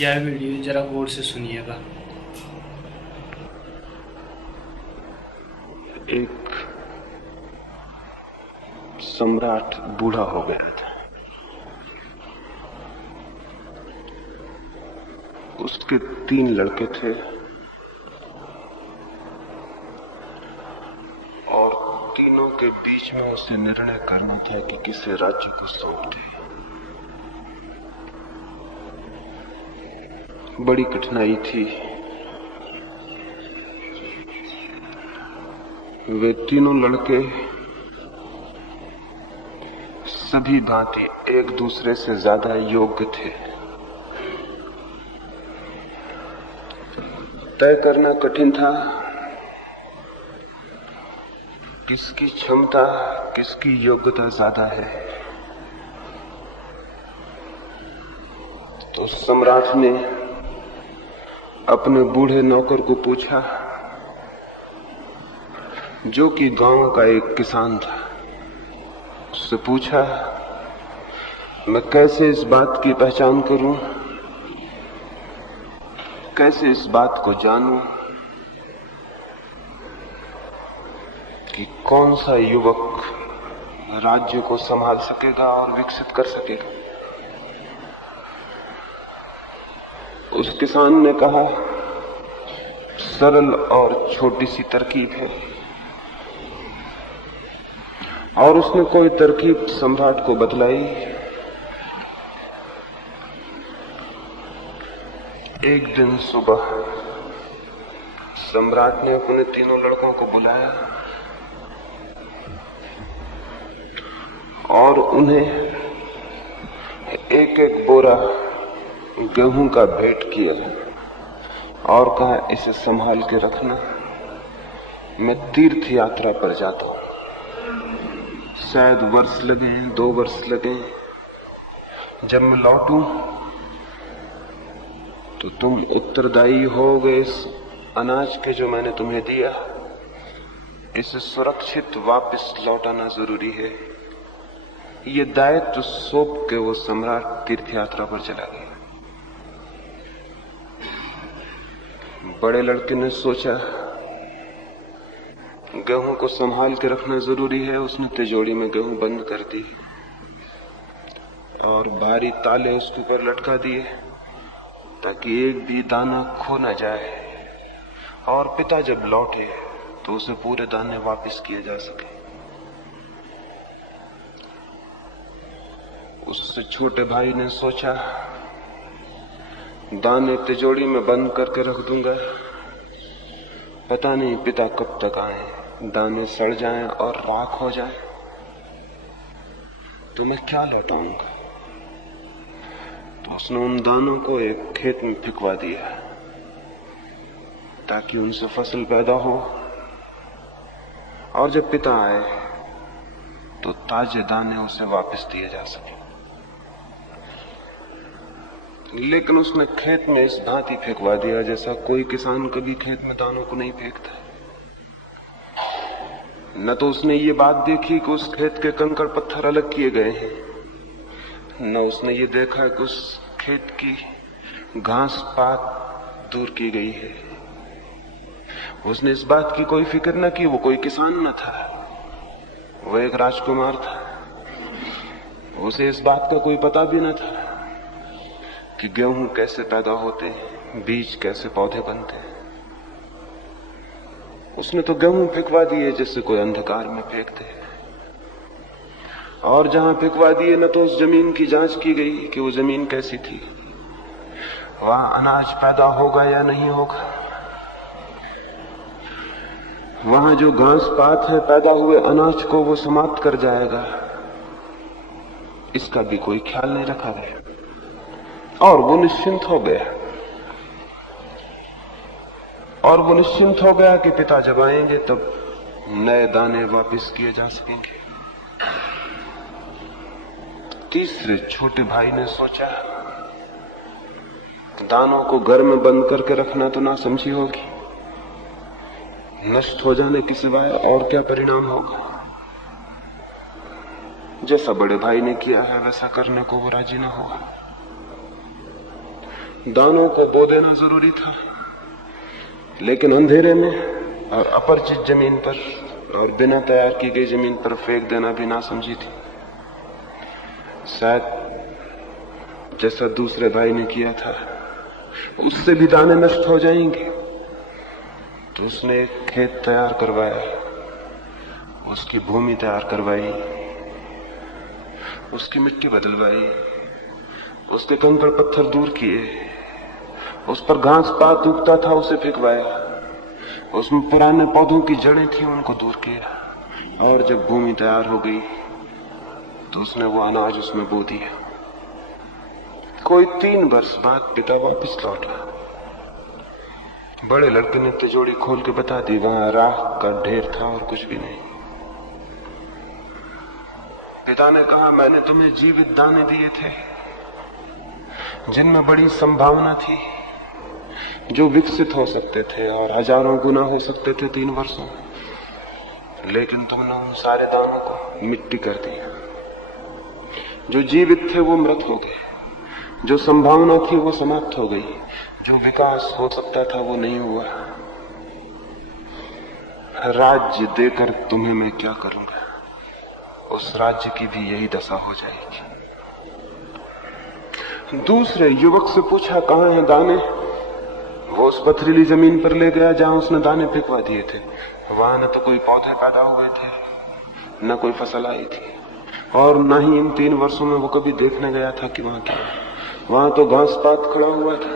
यह वीडियो जरा गौर से सुनिएगा। एक सम्राट बूढ़ा हो गया था। उसके 3 लड़के थे और तीनों के बीच में उसे निर्णय करना था कि किसे राज्य को सौंप दे। बड़ी कठिनाई थी। वे तीनों लड़के सभी भांति एक दूसरे से ज्यादा योग्य थे। तय करना कठिन था किसकी क्षमता, किसकी योग्यता ज्यादा है। तो सम्राट ने अपने बूढ़े नौकर को पूछा, जो कि गांव का एक किसान था। उससे पूछा, मैं कैसे इस बात की पहचान करूं, कैसे इस बात को जानूं कि कौन सा युवक राज्य को संभाल सकेगा और विकसित कर सकेगा। उस किसान ने कहा, सरल और छोटी सी तरकीब है। और उसने कोई तरकीब सम्राट को बतलाई। एक दिन सुबह सम्राट ने अपने तीनों लड़कों को बुलाया और उन्हें एक एक बोरा गेहूं का भेंट किया और कहा, इसे संभाल के रखना, मैं तीर्थ यात्रा पर जाता हूं। शायद वर्ष लगे, 2 वर्ष लगे। जब मैं लौटूं तो तुम उत्तरदायी होगे इस अनाज के जो मैंने तुम्हें दिया। इसे सुरक्षित वापस लौटाना जरूरी है। ये दायित्व सौंप के वो सम्राट तीर्थ यात्रा पर चला गया। बड़े लड़के ने सोचा, गेहूं को संभाल के रखना जरूरी है। उसने तिजोरी में गेहूं बंद कर दी और भारी ताले उसके ऊपर लटका दिए ताकि एक भी दाना खो न जाए। और पिता जब लौटे तो उसे पूरे दाने वापस किए जा सके। उससे छोटे भाई ने सोचा, दाने तिजोरी में बंद करके रख दूंगा, पता नहीं पिता कब तक आए, दाने सड़ जाएं और राख हो जाए तो मैं क्या लौटाऊंगा। तो उसने उन दानों को एक खेत में फेंकवा दिया ताकि उनसे फसल पैदा हो और जब पिता आए तो ताजे दाने उसे वापस दिए जा सके। लेकिन उसने खेत में इस भांति फेंकवा दिया जैसा कोई किसान कभी खेत में दानों को नहीं फेंकता। न तो उसने ये बात देखी कि उस खेत के कंकड़ पत्थर अलग किए गए हैं, न उसने ये देखा कि उस खेत की घास पात दूर की गई है। उसने इस बात की कोई फिक्र न की। वो कोई किसान न था, वो एक राजकुमार था। उसे इस बात का कोई पता भी न था कि गेहूं कैसे पैदा होते हैं, बीज कैसे पौधे बनते हैं। उसने तो गेहूं फेंकवा दिए जैसे कोई अंधकार में फेंकते हैं। और जहां फेंकवा दिए न तो उस जमीन की जांच की गई कि वो जमीन कैसी थी, वहां अनाज पैदा होगा या नहीं होगा। वहां जो घास पात है पैदा हुए अनाज को वो समाप्त कर जाएगा, इसका भी कोई ख्याल नहीं रखा गया। और वो निश्चिंत हो गया। और वो निश्चिंत हो गया कि पिता जब आएंगे तब नए दाने वापस किए जा सकेंगे। तीसरे छोटे भाई ने सोचा, दानों को घर में बंद करके रखना तो ना समझी होगी, नष्ट हो जाने के सिवाय और क्या परिणाम होगा। जैसा बड़े भाई ने किया है वैसा करने को वो राजी न हुआ। दानों को बो देना जरूरी था, लेकिन अंधेरे में और अपरिचित जमीन पर और बिना तैयार की गई जमीन पर फेंक देना भी ना समझी थी। शायद जैसा दूसरे भाई ने किया था, उससे भी दाने नष्ट हो जाएंगे। तो उसने एक खेत तैयार करवाया, उसकी भूमि तैयार करवाई, उसकी मिट्टी बदलवाई, उसके कंकड़ पत्थर दूर किए, उस पर घास पात उगता था उसे फेंकवाया, उसमें पुराने पौधों की जड़ें थी उनको दूर किया, और जब भूमि तैयार हो गई तो उसने वो अनाज उसमें बो दिया। कोई 3 वर्ष बाद पिता वापस लौटा। बड़े लड़के ने तिजोरी खोल के बता दी, वहां राख का ढेर था और कुछ भी नहीं। पिता ने कहा, मैंने तुम्हें जीवित दाने दिए थे जिनमें बड़ी संभावना थी, जो विकसित हो सकते थे और हजारों गुना हो सकते थे 3 वर्षों में, लेकिन तुमने उन सारे दानों को मिट्टी कर दिया। जो जीवित थे वो मृत हो गए, जो संभावना थी वो समाप्त हो गई, जो विकास हो सकता था वो नहीं हुआ। राज्य देकर तुम्हें मैं क्या करूंगा, उस राज्य की भी यही दशा हो जाएगी। दूसरे युवक से पूछा, कहां है दाने? वो उस पथरीली जमीन पर ले गया जहां उसने दाने फेंकवा दिए थे। वहां न तो कोई पौधे पैदा हुए थे, न कोई फसल आई थी, और न ही इन 3 वर्षों में वो कभी देखने गया था कि वहां क्या है। वहां तो घास पात खड़ा हुआ था,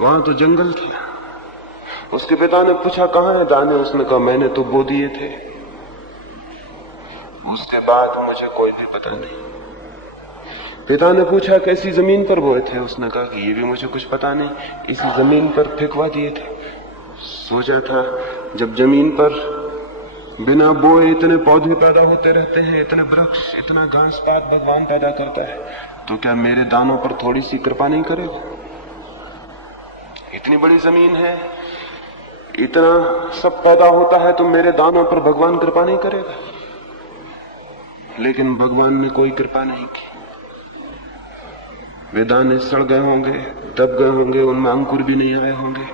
वहां तो जंगल था। उसके पिता ने पूछा, कहां है दाने? उसने कहा, मैंने तो बो दिए थे। उसके बाद मुझे कोई भी पता नहीं। पिता ने पूछा, कैसी जमीन पर बोए थे? उसने कहा कि ये भी मुझे कुछ पता नहीं, इसी जमीन पर फेंकवा दिए थे। सोचा था, जब जमीन पर बिना बोए इतने पौधे पैदा होते रहते हैं, इतने वृक्ष, इतना घास पात भगवान पैदा करता है, तो क्या मेरे दानों पर थोड़ी सी कृपा नहीं करेगा? इतनी बड़ी जमीन है, इतना सब पैदा होता है, तो मेरे दानों पर भगवान कृपा नहीं करेगा? लेकिन भगवान ने कोई कृपा नहीं की। वे दाने सड़ गए होंगे, दब गए होंगे, उनमें अंकुर भी नहीं आए होंगे,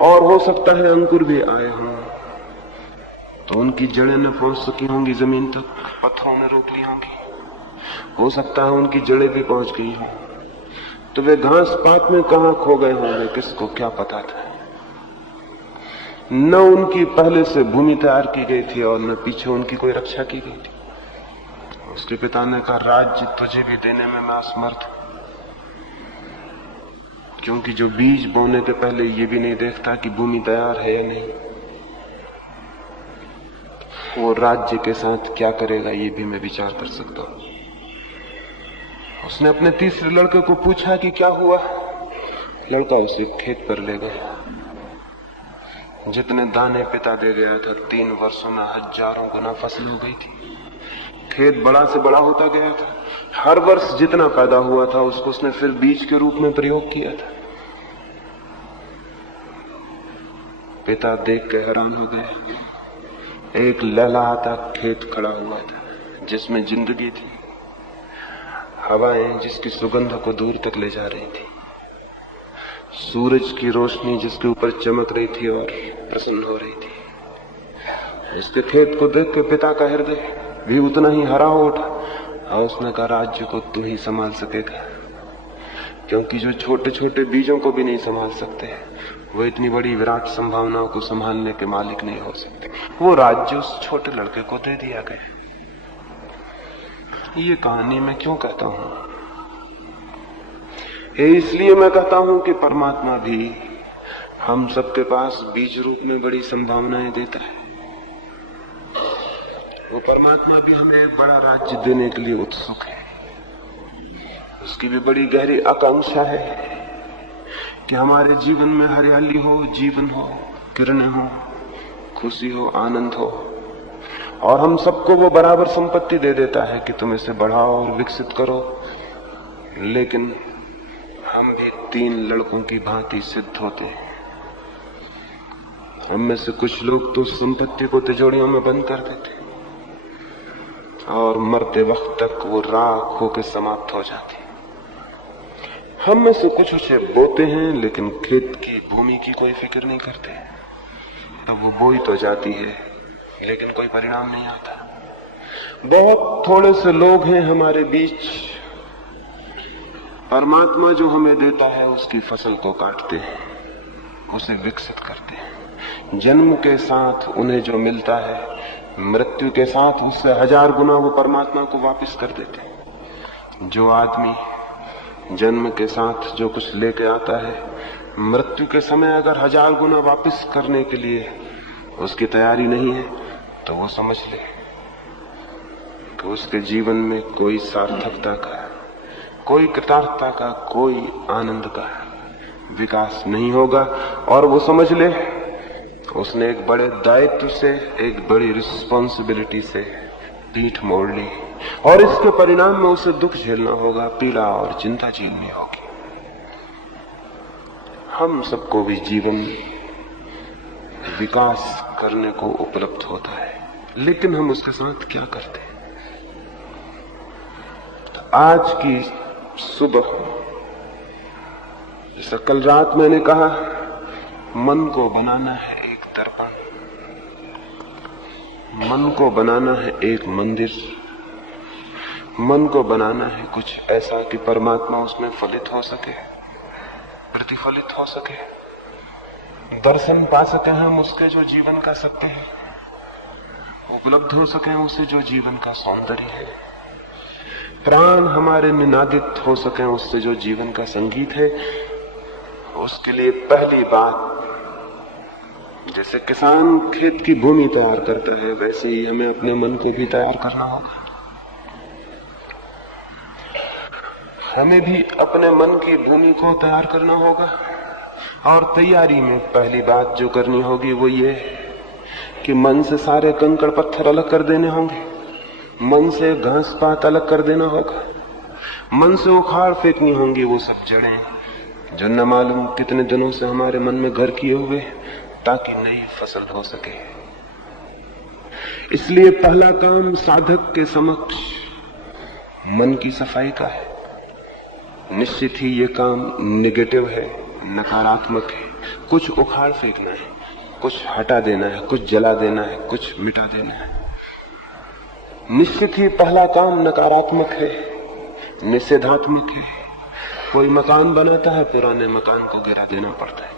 और हो सकता है अंकुर भी आए हों तो उनकी जड़ें न पहुंच सकी होंगी जमीन तक, पत्थरों ने रोक ली होंगी। हो सकता है उनकी जड़ें भी पहुंच गई हों, तो वे घास पात में कहां खो गए होंगे, किसको क्या पता था। न उनकी पहले से भूमि तैयार की गई थी और न पीछे उनकी कोई रक्षा की गई थी। उसके पिता ने कहा, राज्य तुझे भी देने में मैं असमर्थ हूं, क्योंकि जो बीज बोने के पहले ये भी नहीं देखता कि भूमि तैयार है या नहीं, वो राज्य के साथ क्या करेगा ये भी मैं विचार कर सकता हूं। उसने अपने तीसरे लड़के को पूछा कि क्या हुआ। लड़का उसे खेत पर ले गया। जितने दाने पिता दे गया था, 3 वर्षों में हजारों गुना फसल हो गई थी। खेत बड़ा से बड़ा होता गया था। हर वर्ष जितना पैदा हुआ था उसको उसने फिर बीज के रूप में प्रयोग किया था। पिता देख के हैरान हो गए। एक लहलहाता खेत खड़ा हुआ था जिसमें जिंदगी थी, हवाएं जिसकी सुगंध को दूर तक ले जा रही थी, सूरज की रोशनी जिसके ऊपर चमक रही थी और प्रसन्न हो रही थी। उसके खेत को देख के पिता का हृदय भी उतना ही हरा हो उठा और उसने कहा, राज्य को तू ही संभाल सकेगा, क्योंकि जो छोटे छोटे बीजों को भी नहीं संभाल सकते वो इतनी बड़ी विराट संभावनाओं को संभालने के मालिक नहीं हो सकते। वो राज्य उस छोटे लड़के को दे दिया गया। ये कहानी मैं क्यों कहता हूं? इसलिए मैं कहता हूं कि परमात्मा भी हम सबके पास बीज रूप में बड़ी संभावनाएं देता है। वो परमात्मा भी हमें एक बड़ा राज्य देने के लिए उत्सुक है। उसकी भी बड़ी गहरी आकांक्षा है कि हमारे जीवन में हरियाली हो, जीवन हो, किरणें हो, खुशी हो, आनंद हो, और हम सबको वो बराबर संपत्ति दे देता है कि तुम इसे बढ़ाओ और विकसित करो। लेकिन हम भी 3 लड़कों की भांति सिद्ध होते हैं। हम में से कुछ लोग तो संपत्ति को तिजोरियों में बंद कर देते और मरते वक्त तक वो राख होकर समाप्त हो जाती। हम में से कुछ उसे बोते हैं लेकिन खेत की भूमि की कोई फिक्र नहीं करते। तो वो बोई तो जाती है लेकिन कोई परिणाम नहीं आता। बहुत थोड़े से लोग हैं हमारे बीच, परमात्मा जो हमें देता है उसकी फसल को काटते हैं, उसे विकसित करते हैं। जन्म के साथ उन्हें जो मिलता है, मृत्यु के साथ उससे 1000 गुना वो परमात्मा को वापस कर देते हैं। जो आदमी जन्म के साथ जो कुछ लेके आता है, मृत्यु के समय अगर 1000 गुना वापस करने के लिए उसकी तैयारी नहीं है, तो वो समझ ले कि उसके जीवन में कोई सार्थकता का, कोई कृतार्थता का, कोई आनंद का विकास नहीं होगा। और वो समझ ले उसने एक बड़े दायित्व से, एक बड़ी रिस्पॉन्सिबिलिटी से पीठ मोड़ ली, और इसके परिणाम में उसे दुख झेलना होगा, पीड़ा और चिंता झेलनी होगी। हम सबको भी जीवन विकास करने को उपलब्ध होता है, लेकिन हम उसके साथ क्या करते हैं? तो आज की सुबह, जैसा कल रात मैंने कहा, मन को बनाना है एक दर्पण, मन को बनाना है एक मंदिर, मन को बनाना है कुछ ऐसा कि परमात्मा उसमें फलित हो सके, प्रतिफलित हो सके, दर्शन पा सके हम उसके जो जीवन का सत्य है, उपलब्ध हो सके उसे जो जीवन का सौंदर्य है, प्राण हमारे निनादित हो सके उससे जो जीवन का संगीत है। उसके लिए पहली बात, जैसे किसान खेत की भूमि तैयार करता है, वैसे ही हमें अपने मन को भी तैयार करना होगा। हमें भी अपने मन की भूमि को तैयार करना होगा, और तैयारी में पहली बात जो करनी होगी वो ये कि मन से सारे कंकड़ पत्थर अलग कर देने होंगे, मन से घास पात अलग कर देना होगा, मन से उखाड़ फेंकनी होंगी वो सब जड़ें जो न मालूम कितने दिनों से हमारे मन में घर किए हुए, ताकि नई फसल हो सके। इसलिए पहला काम साधक के समक्ष मन की सफाई का है। निश्चित ही ये काम नेगेटिव है, नकारात्मक है। कुछ उखाड़ फेंकना है, कुछ हटा देना है, कुछ जला देना है, कुछ मिटा देना है। निश्चित ही पहला काम नकारात्मक है, निषेधात्मक है। कोई मकान बनाता है, पुराने मकान को गिरा देना पड़ता है।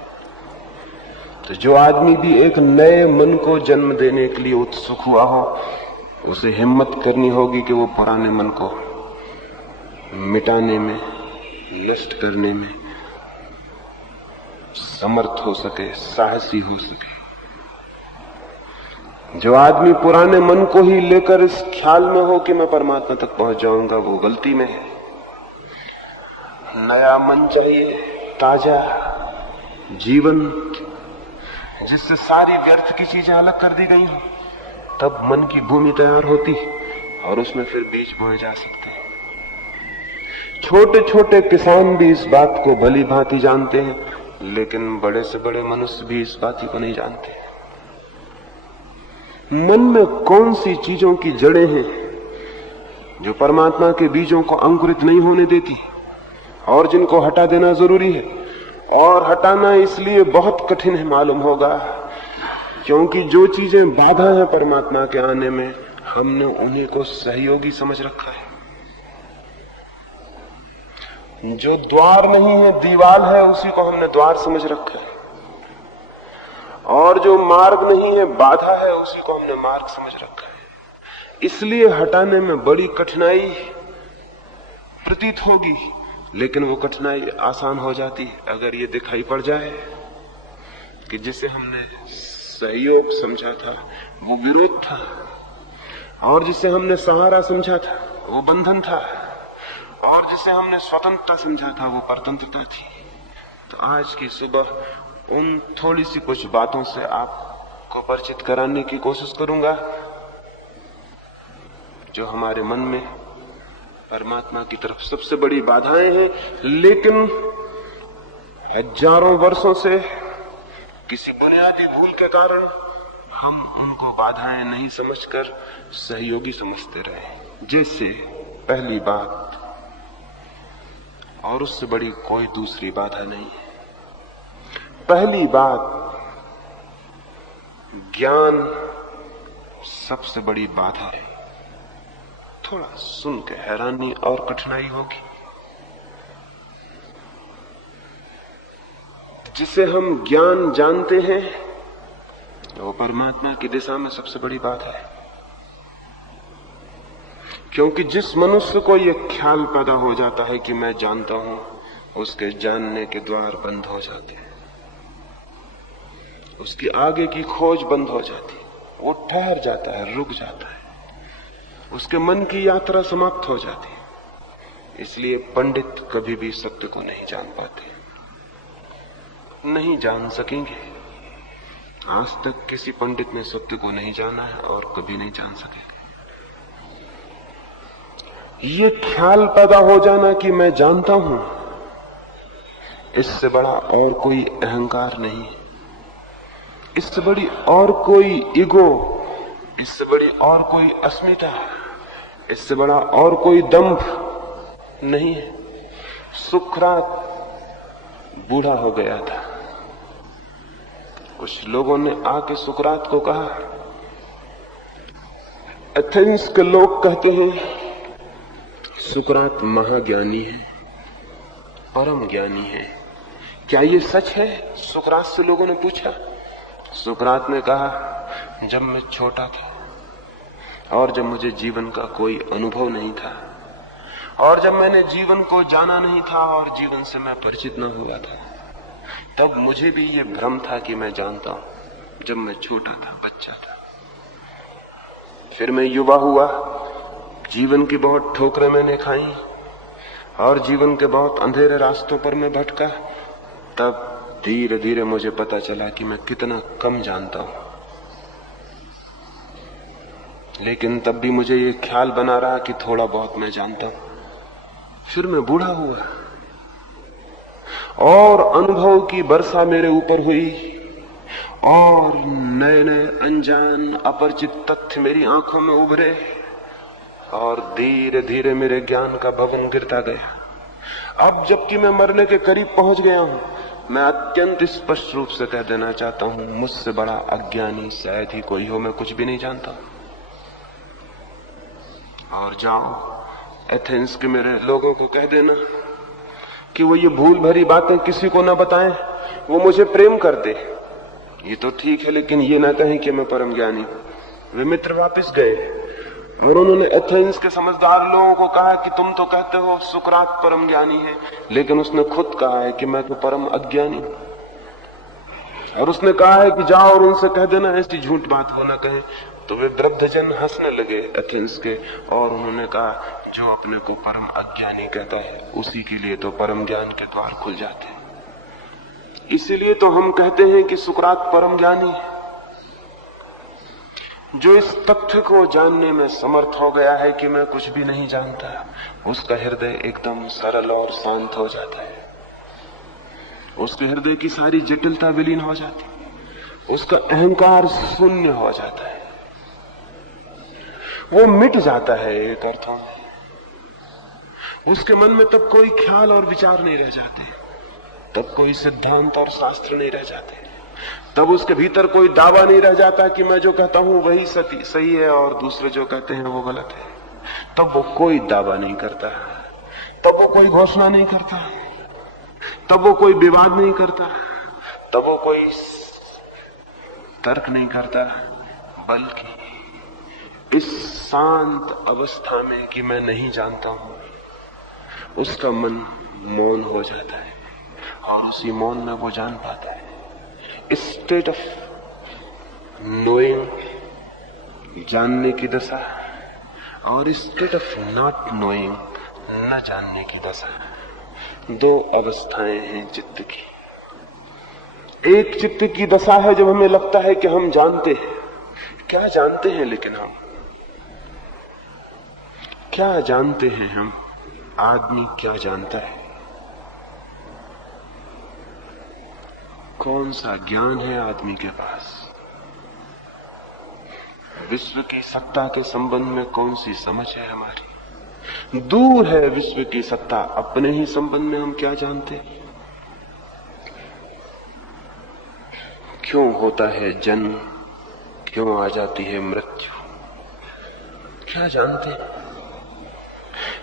तो जो आदमी भी एक नए मन को जन्म देने के लिए उत्सुक हुआ हो, उसे हिम्मत करनी होगी कि वो पुराने मन को मिटाने में, नष्ट करने में समर्थ हो सके, साहसी हो सके। जो आदमी पुराने मन को ही लेकर इस ख्याल में हो कि मैं परमात्मा तक पहुंच जाऊंगा, वो गलती में है। नया मन चाहिए, ताजा जीवन, जिससे सारी व्यर्थ की चीजें अलग कर दी गई हो, तब मन की भूमि तैयार होती और उसमें फिर बीज बोए जा सकते हैं। छोटे छोटे किसान भी इस बात को भली भांति जानते हैं, लेकिन बड़े से बड़े मनुष्य भी इस बात को नहीं जानते। मन में कौन सी चीजों की जड़ें हैं जो परमात्मा के बीजों को अंकुरित नहीं होने देती, और जिनको हटा देना जरूरी है। और हटाना इसलिए बहुत कठिन है मालूम होगा, क्योंकि जो चीजें बाधा है परमात्मा के आने में, हमने उन्हीं को सहयोगी समझ रखा है। जो द्वार नहीं है, दीवार है, उसी को हमने द्वार समझ रखा है। और जो मार्ग नहीं है, बाधा है, उसी को हमने मार्ग समझ रखा है। इसलिए हटाने में बड़ी कठिनाई प्रतीत होगी, लेकिन वो कठिनाई आसान हो जाती है अगर ये दिखाई पड़ जाए कि जिसे हमने सहयोग समझा था वो विरोध था, और जिसे हमने सहारा समझा था वो बंधन था, और जिसे हमने स्वतंत्रता समझा था वो परतंत्रता थी। तो आज की सुबह उन थोड़ी सी कुछ बातों से आपको परिचित कराने की कोशिश करूंगा जो हमारे मन में परमात्मा की तरफ सबसे बड़ी बाधाएं हैं, लेकिन हजारों वर्षों से किसी बुनियादी भूल के कारण हम उनको बाधाएं नहीं समझकर सहयोगी समझते रहे। जैसे पहली बात, और उससे बड़ी कोई दूसरी बाधा नहीं है। पहली बात, ज्ञान सबसे बड़ी बाधा है। थोड़ा सुन के हैरानी और कठिनाई होगी। जिसे हम ज्ञान जानते हैं वो परमात्मा की दिशा में सबसे बड़ी बात है। क्योंकि जिस मनुष्य को यह ख्याल पैदा हो जाता है कि मैं जानता हूं, उसके जानने के द्वार बंद हो जाते हैं, उसकी आगे की खोज बंद हो जाती है, वो ठहर जाता है, रुक जाता है, उसके मन की यात्रा समाप्त हो जाती है। इसलिए पंडित कभी भी सत्य को नहीं जान पाते, नहीं जान सकेंगे। आज तक किसी पंडित ने सत्य को नहीं जाना है और कभी नहीं जान सकेंगे। ये ख्याल पैदा हो जाना कि मैं जानता हूं, इससे बड़ा और कोई अहंकार नहीं है, इससे बड़ी और कोई ईगो, इससे बड़ी और कोई अस्मिता, इससे बड़ा और कोई दंभ नहीं है। सुकरात बूढ़ा हो गया था। कुछ लोगों ने आके सुकरात को कहा, एथेंस के लोग कहते हैं सुकरात महाज्ञानी है, परम ज्ञानी है, क्या ये सच है? सुकरात से लोगों ने पूछा। सुकरात ने कहा, जब मैं छोटा था और जब मुझे जीवन का कोई अनुभव नहीं था और जब मैंने जीवन को जाना नहीं था और जीवन से मैं परिचित न हुआ था, तब मुझे भी ये भ्रम था कि मैं जानता हूं। जब मैं छोटा था, बच्चा था, फिर मैं युवा हुआ, जीवन की बहुत ठोकरें मैंने खाई और जीवन के बहुत अंधेरे रास्तों पर मैं भटका, तब धीरे धीरे मुझे पता चला कि मैं कितना कम जानता हूं। लेकिन तब भी मुझे ये ख्याल बना रहा कि थोड़ा बहुत मैं जानता हूं। फिर मैं बूढ़ा हुआ और अनुभव की वर्षा मेरे ऊपर हुई और नए नए अनजान अपरिचित तथ्य मेरी आंखों में उभरे और धीरे धीरे मेरे ज्ञान का भवन गिरता गया। अब जबकि मैं मरने के करीब पहुंच गया हूं, मैं अत्यंत स्पष्ट रूप से कह देना चाहता हूं, मुझसे बड़ा अज्ञानी शायद ही कोई हो। मैं कुछ भी नहीं जानता। और जाओ एथेंस के मेरे लोगों को कह देना कि वो ये भूल भरी बातें किसी को ना बताएं, वो मुझे प्रेम कर दे। ये तो ठीक है, लेकिन ये ना कहें कि मैं परम ज्ञानी हूं। वे मित्र वापस गए और उन्होंने एथेंस के समझदार लोगों को कहा कि तुम तो कहते हो सुकरात परम ज्ञानी है, लेकिन उसने खुद कहा है कि मैं तो परम अज्ञानी हूं। और उसने कहा है कि जाओ और उनसे कह देना ऐसी झूठ बात हो ना कहें। तो वे वृद्धजन हंसने लगे एथेंस के और उन्होंने कहा, जो अपने को परम अज्ञानी कहता है उसी के लिए तो परम ज्ञान के द्वार खुल जाते हैं। इसीलिए तो हम कहते हैं कि सुकरात परम ज्ञानी है। जो इस तथ्य को जानने में समर्थ हो गया है कि मैं कुछ भी नहीं जानता, उसका हृदय एकदम सरल और शांत हो जाता है। उसके हृदय की सारी जटिलता विलीन हो जाती है, उसका अहंकार शून्य हो जाता है, वो मिट जाता है एक अर्थों में। उसके मन में तब कोई ख्याल और विचार नहीं रह जाते, तब कोई सिद्धांत और शास्त्र नहीं रह जाते, तब उसके भीतर कोई दावा नहीं रह जाता कि मैं जो कहता हूं वही सही है और दूसरे जो कहते हैं वो गलत है। तब वो कोई दावा नहीं करता, तब वो कोई घोषणा नहीं करता, तब वो कोई विवाद नहीं करता, तब वो कोई तर्क नहीं करता, बल्कि इस शांत अवस्था में कि मैं नहीं जानता हूं, उसका मन मौन हो जाता है और उसी मौन में वो जान पाता है। स्टेट ऑफ नोइंग, जानने की दशा, और स्टेट ऑफ नॉट नोइंग, न जानने की दशा। दो अवस्थाएं हैं चित्त की। एक चित्त की दशा है जब हमें लगता है कि हम जानते हैं। क्या जानते हैं? लेकिन हम क्या जानते हैं? हम आदमी क्या जानता है? कौन सा ज्ञान है आदमी के पास? विश्व की सत्ता के संबंध में कौन सी समझ है हमारी? दूर है विश्व की सत्ता। अपने ही संबंध में हम क्या जानते? क्यों होता है जन्म, क्यों आ जाती है मृत्यु, क्या जानते?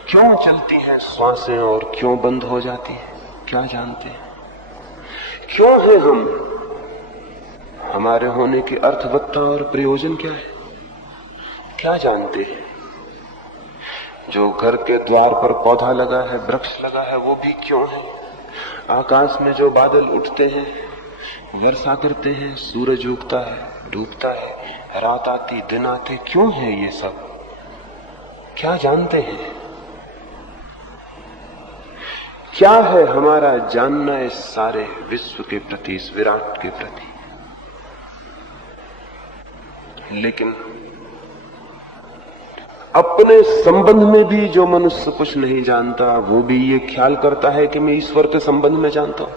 क्यों चलती हैं श्वासें और क्यों बंद हो जाती है, क्या जानते? क्यों है हम? हमारे होने की अर्थवत्ता और प्रयोजन क्या है, क्या जानते हैं? जो घर के द्वार पर पौधा लगा है, वृक्ष लगा है, वो भी क्यों है? आकाश में जो बादल उठते हैं, वर्षा करते हैं, सूरज उगता है, डूबता है, रात आती, दिन आते, क्यों है ये सब, क्या जानते हैं? क्या है हमारा जानना इस सारे विश्व के प्रति, इस विराट के प्रति? लेकिन अपने संबंध में भी जो मनुष्य कुछ नहीं जानता, वो भी ये ख्याल करता है कि मैं ईश्वर के संबंध में जानता हूं।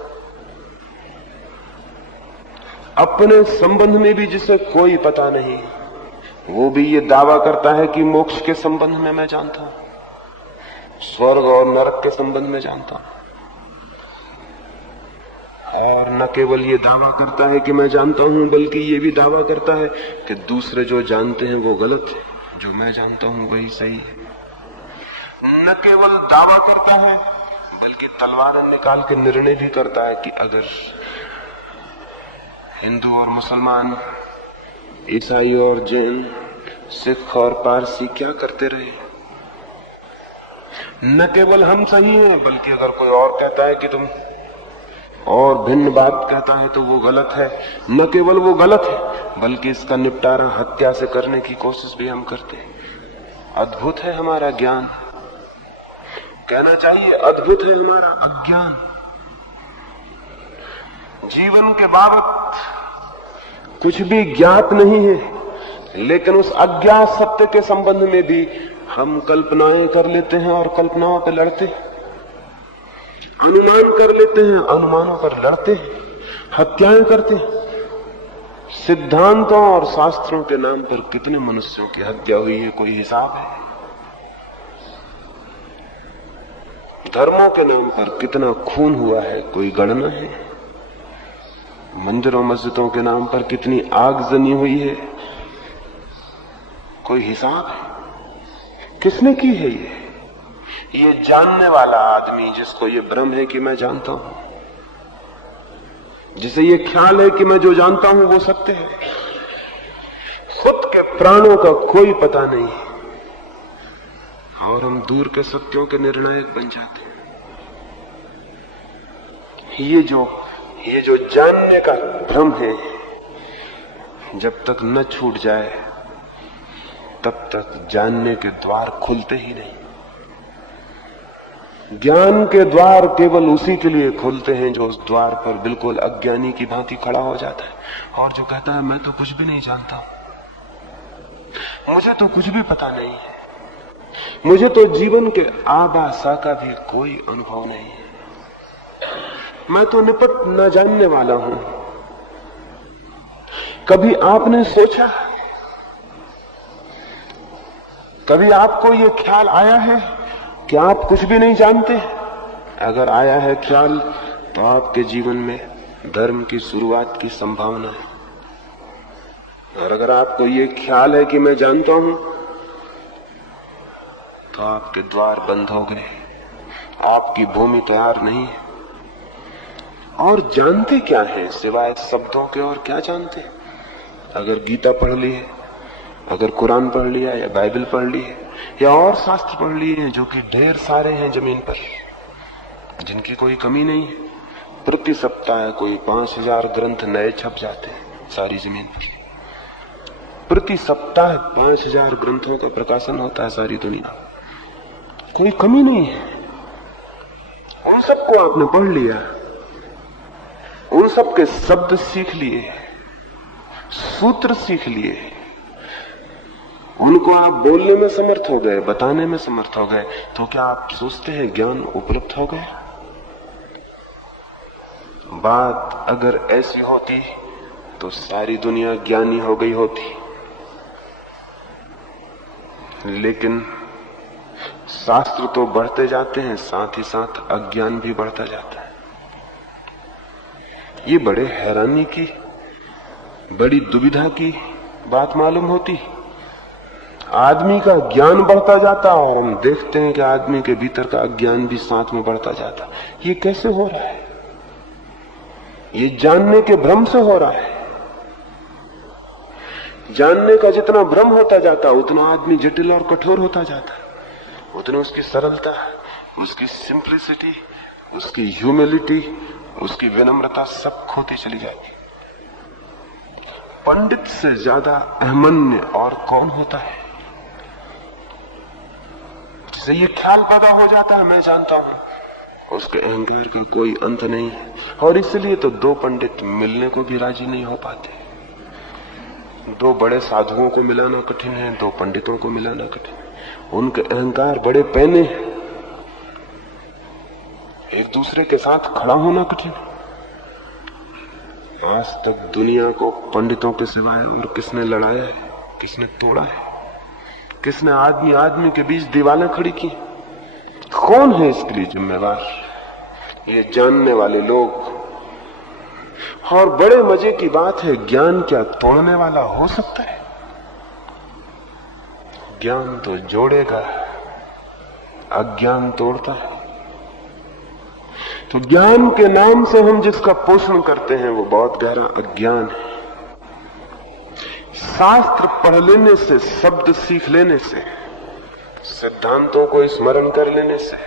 अपने संबंध में भी जिसे कोई पता नहीं, वो भी ये दावा करता है कि मोक्ष के संबंध में मैं जानता हूं, स्वर्ग और नरक के संबंध में जानता हूं। और न केवल ये दावा करता है कि मैं जानता हूं, बल्कि ये भी दावा करता है कि दूसरे जो जानते हैं वो गलत है, जो मैं जानता हूं वही सही है। न केवल दावा करता है, बल्कि तलवार निकाल के निर्णय भी करता है कि अगर हिंदू और मुसलमान, ईसाई और जैन, सिख और पारसी क्या करते रहे, न केवल हम सही हैं, बल्कि अगर कोई और कहता है कि तुम और भिन्न बात कहता है तो वो गलत है। न केवल वो गलत है, बल्कि इसका निपटारा हत्या से करने की कोशिश भी हम करते हैं। अद्भुत है हमारा ज्ञान, कहना चाहिए अद्भुत है हमारा अज्ञान। जीवन के बाबत कुछ भी ज्ञात नहीं है, लेकिन उस अज्ञात सत्य के संबंध में भी हम कल्पनाएं कर लेते हैं और कल्पनाओं पर लड़ते हैं, अनुमान कर लेते हैं, अनुमानों पर लड़ते हैं, हत्याएं करते हैं। सिद्धांतों और शास्त्रों के नाम पर कितने मनुष्यों की हत्या हुई है, कोई हिसाब है? धर्मों के नाम पर कितना खून हुआ है, कोई गणना है? मंदिरों मस्जिदों के नाम पर कितनी आग जनी हुई है, कोई हिसाब है? किसने की है ये जानने वाला आदमी जिसको ये भ्रम है कि मैं जानता हूं, जिसे ये ख्याल है कि मैं जो जानता हूं वो सत्य है, खुद के प्राणों का कोई पता नहीं, और हम दूर के सत्यों के निर्णायक बन जाते हैं। ये जो जानने का भ्रम है, जब तक न छूट जाए तब तक जानने के द्वार खुलते ही नहीं। ज्ञान के द्वार केवल उसी के लिए खुलते हैं जो उस द्वार पर बिल्कुल अज्ञानी की भांति खड़ा हो जाता है और जो कहता है मैं तो कुछ भी नहीं जानता, मुझे तो कुछ भी पता नहीं है, मुझे तो जीवन के आबासा का भी कोई अनुभव नहीं है, मैं तो निपट न जानने वाला हूं। कभी आपने सोचा, कभी आपको यह ख्याल आया है कि आप कुछ भी नहीं जानते? अगर आया है ख्याल, तो आपके जीवन में धर्म की शुरुआत की संभावना है। और अगर आपको ये ख्याल है कि मैं जानता हूं, तो आपके द्वार बंद हो गए, आपकी भूमि तैयार नहीं है। और जानते क्या है सिवाय शब्दों के, और क्या जानते? अगर गीता पढ़ ली है, अगर कुरान पढ़ लिया, या बाइबल पढ़ ली है, या और शास्त्र पढ़ लिए हैं, जो कि ढेर सारे हैं जमीन पर, जिनकी कोई कमी नहीं है। प्रति सप्ताह कोई 5000 ग्रंथ नए छप जाते हैं सारी जमीन पर। प्रति सप्ताह 5000 ग्रंथों का प्रकाशन होता है सारी दुनिया, कोई कमी नहीं है। उन सबको आपने पढ़ लिया, उन सबके शब्द सीख लिए, सूत्र सीख लिए, उनको आप बोलने में समर्थ हो गए, बताने में समर्थ हो गए, तो क्या आप सोचते हैं ज्ञान उपलब्ध हो गए? बात अगर ऐसी होती तो सारी दुनिया ज्ञानी हो गई होती, लेकिन शास्त्र तो बढ़ते जाते हैं, साथ ही साथ अज्ञान भी बढ़ता जाता है। ये बड़े हैरानी की, बड़ी दुविधा की बात मालूम होती। आदमी का ज्ञान बढ़ता जाता और हम देखते हैं कि आदमी के भीतर का अज्ञान भी साथ में बढ़ता जाता। ये कैसे हो रहा है? ये जानने के भ्रम से हो रहा है। जानने का जितना भ्रम होता जाता उतना आदमी जटिल और कठोर होता जाता, उतने उसकी सरलता, उसकी सिंप्लिसिटी, उसकी ह्यूमिलिटी, उसकी विनम्रता सब खोती चली जाती। पंडित से ज्यादा अहमन्य और कौन होता है? जिसे ये ख्याल पैदा हो जाता है मैं जानता हूं, उसके अहंकार का कोई अंत नहीं है। और इसलिए तो दो पंडित मिलने को भी राजी नहीं हो पाते। दो बड़े साधुओं को मिलाना कठिन है, दो पंडितों को मिलाना कठिन है। उनके अहंकार बड़े पैने हैं, एक दूसरे के साथ खड़ा होना कठिन है। आज तक दुनिया को पंडितों के सिवाय और किसने लड़ाया है, किसने तोड़ा है, किसने आदमी आदमी के बीच दीवारें खड़ी की? कौन है इसके लिए जिम्मेवार? ये जानने वाले लोग। और बड़े मजे की बात है, ज्ञान क्या तोड़ने वाला हो सकता है? ज्ञान तो जोड़ेगा, अज्ञान तोड़ता है। तो ज्ञान के नाम से हम जिसका पोषण करते हैं वो बहुत गहरा अज्ञान है। शास्त्र पढ़ लेने से, शब्द सीख लेने से, सिद्धांतों को स्मरण कर लेने से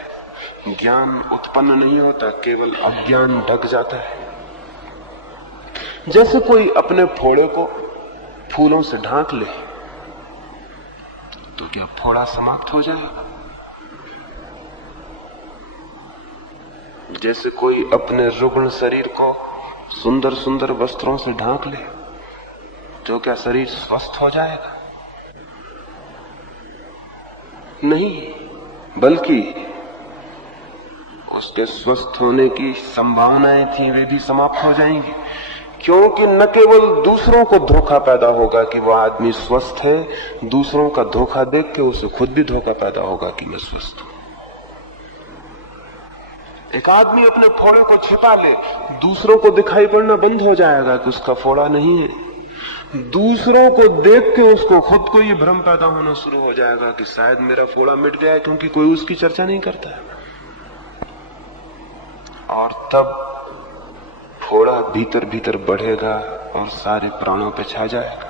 ज्ञान उत्पन्न नहीं होता, केवल अज्ञान ढक जाता है। जैसे कोई अपने फोड़े को फूलों से ढांक ले तो क्या फोड़ा समाप्त हो जाएगा? जैसे कोई अपने रुग्ण शरीर को सुंदर सुंदर वस्त्रों से ढांक ले तो क्या शरीर स्वस्थ हो जाएगा? नहीं, बल्कि उसके स्वस्थ होने की संभावनाएं थी वे भी समाप्त हो जाएंगी। क्योंकि न केवल दूसरों को धोखा पैदा होगा कि वह आदमी स्वस्थ है, दूसरों का धोखा देख के उसे खुद भी धोखा पैदा होगा कि मैं स्वस्थ हूं। एक आदमी अपने फोड़े को छिपा ले, दूसरों को दिखाई पड़ना बंद हो जाएगा कि उसका फोड़ा नहीं है। दूसरों को देख के उसको खुद को ये भ्रम पैदा होना शुरू हो जाएगा कि शायद मेरा फोड़ा मिट गया है, क्योंकि कोई उसकी चर्चा नहीं करता है। और तब फोड़ा भीतर भीतर बढ़ेगा और सारे प्राणों पे छा जाएगा।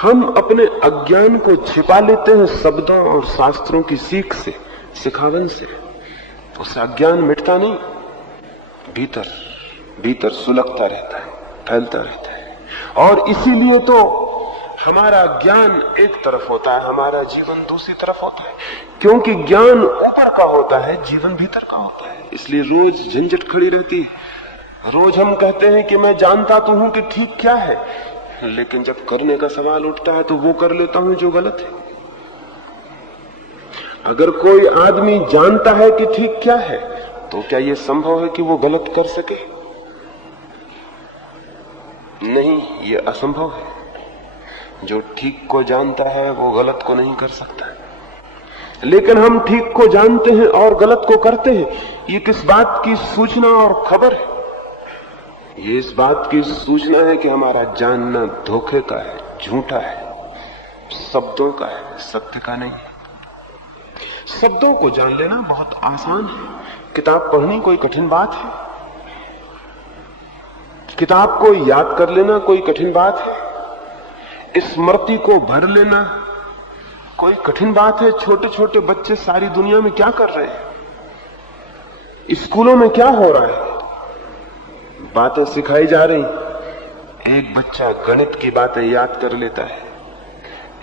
हम अपने अज्ञान को छिपा लेते हैं शब्दों और शास्त्रों की सीख से, सिखावन से। उससे अज्ञान मिटता नहीं, भीतर भीतर सुलगता रहता है, फैलता रहता है। और इसीलिए तो हमारा ज्ञान एक तरफ होता है, हमारा जीवन दूसरी तरफ होता है। क्योंकि ज्ञान ऊपर का होता है, जीवन भीतर का होता है। इसलिए रोज झंझट खड़ी रहती है। रोज हम कहते हैं कि मैं जानता तो हूं कि ठीक क्या है, लेकिन जब करने का सवाल उठता है तो वो कर लेता हूं जो गलत है। अगर कोई आदमी जानता है कि ठीक क्या है, तो क्या यह संभव है कि वो गलत कर सके? नहीं, ये असंभव है। जो ठीक को जानता है वो गलत को नहीं कर सकता। लेकिन हम ठीक को जानते हैं और गलत को करते हैं। ये किस बात की सूचना और खबर है? ये इस बात की सूचना है कि हमारा जानना धोखे का है, झूठा है, शब्दों का है, सत्य का नहीं है। शब्दों को जान लेना बहुत आसान है। किताब पढ़नी कोई कठिन बात है? किताब को याद कर लेना कोई कठिन बात है? स्मृति को भर लेना कोई कठिन बात है? छोटे छोटे बच्चे सारी दुनिया में क्या कर रहे हैं, स्कूलों में क्या हो रहा है, बातें सिखाई जा रही। एक बच्चा गणित की बातें याद कर लेता है,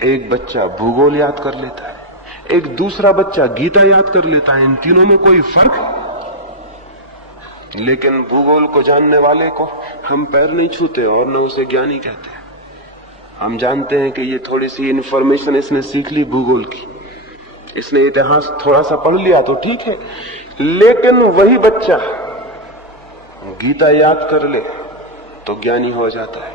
एक बच्चा भूगोल याद कर लेता है, एक दूसरा बच्चा गीता याद कर लेता है। इन तीनों में कोई फर्क है? लेकिन भूगोल को जानने वाले को हम पैर नहीं छूते और न उसे ज्ञानी कहते। हम जानते हैं कि ये थोड़ी सी इंफॉर्मेशन इसने सीख ली भूगोल की, इसने इतिहास थोड़ा सा पढ़ लिया तो ठीक है। लेकिन वही बच्चा गीता याद कर ले तो ज्ञानी हो जाता है।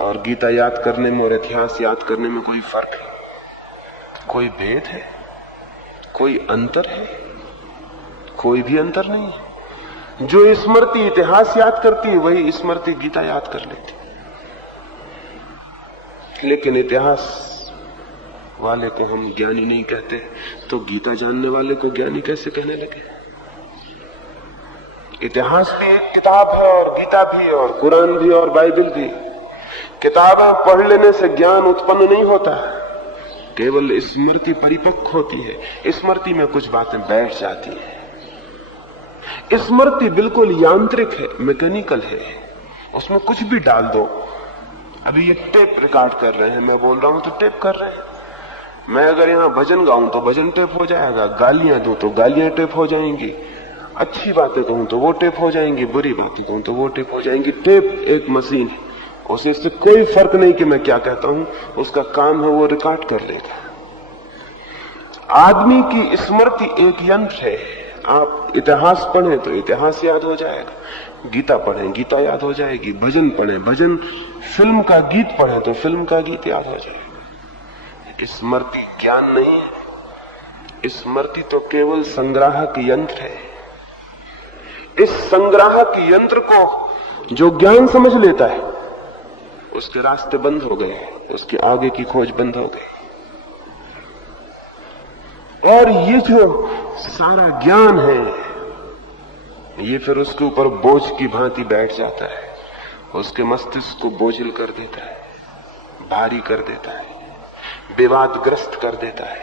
और गीता याद करने में और इतिहास याद करने में कोई फर्क है? कोई भेद है? कोई अंतर है? कोई भी अंतर नहीं है। जो स्मृति इतिहास याद करती है वही स्मृति गीता याद कर लेती। लेकिन इतिहास वाले को हम ज्ञानी नहीं कहते, तो गीता जानने वाले को ज्ञानी कैसे कहने लगे? इतिहास भी एक किताब है, और गीता भी, और कुरान भी, और बाइबल भी। किताबें पढ़ लेने से ज्ञान उत्पन्न नहीं होता, केवल स्मृति परिपक्व होती है। स्मृति में कुछ बातें बैठ जाती हैं। स्मृति बिल्कुल यांत्रिक है, मैकेनिकल है, उसमें कुछ भी डाल दो। अभी ये टेप रिकॉर्ड कर रहे हैं, मैं बोल रहा हूं तो टेप कर रहे हैं। मैं अगर यहां भजन गाऊं तो भजन टेप हो जाएगा, गालियां दूं तो गालियां टेप हो जाएंगी, अच्छी बातें कहूं तो वो टेप हो जाएंगी, बुरी बातें कहूं तो वो टेप हो जाएंगी। टेप एक मशीन है, उसे इससे कोई फर्क नहीं कि मैं क्या कहता हूं, उसका काम है वो रिकॉर्ड कर लेगा। आदमी की स्मृति एक यंत्र है। आप इतिहास पढ़ें तो इतिहास याद हो जाएगा, गीता पढ़ें गीता याद हो जाएगी, भजन पढ़ें भजन, फिल्म का गीत पढ़ें तो फिल्म का गीत याद हो जाएगा। स्मृति ज्ञान नहीं है, स्मृति तो केवल संग्राहक यंत्र है। इस संग्राहक यंत्र को जो ज्ञान समझ लेता है उसके रास्ते बंद हो गए, उसके आगे की खोज बंद हो गई। और ये जो सारा ज्ञान है ये फिर उसके ऊपर बोझ की भांति बैठ जाता है, उसके मस्तिष्क को बोझिल कर देता है, भारी कर देता है, विवादग्रस्त कर देता है,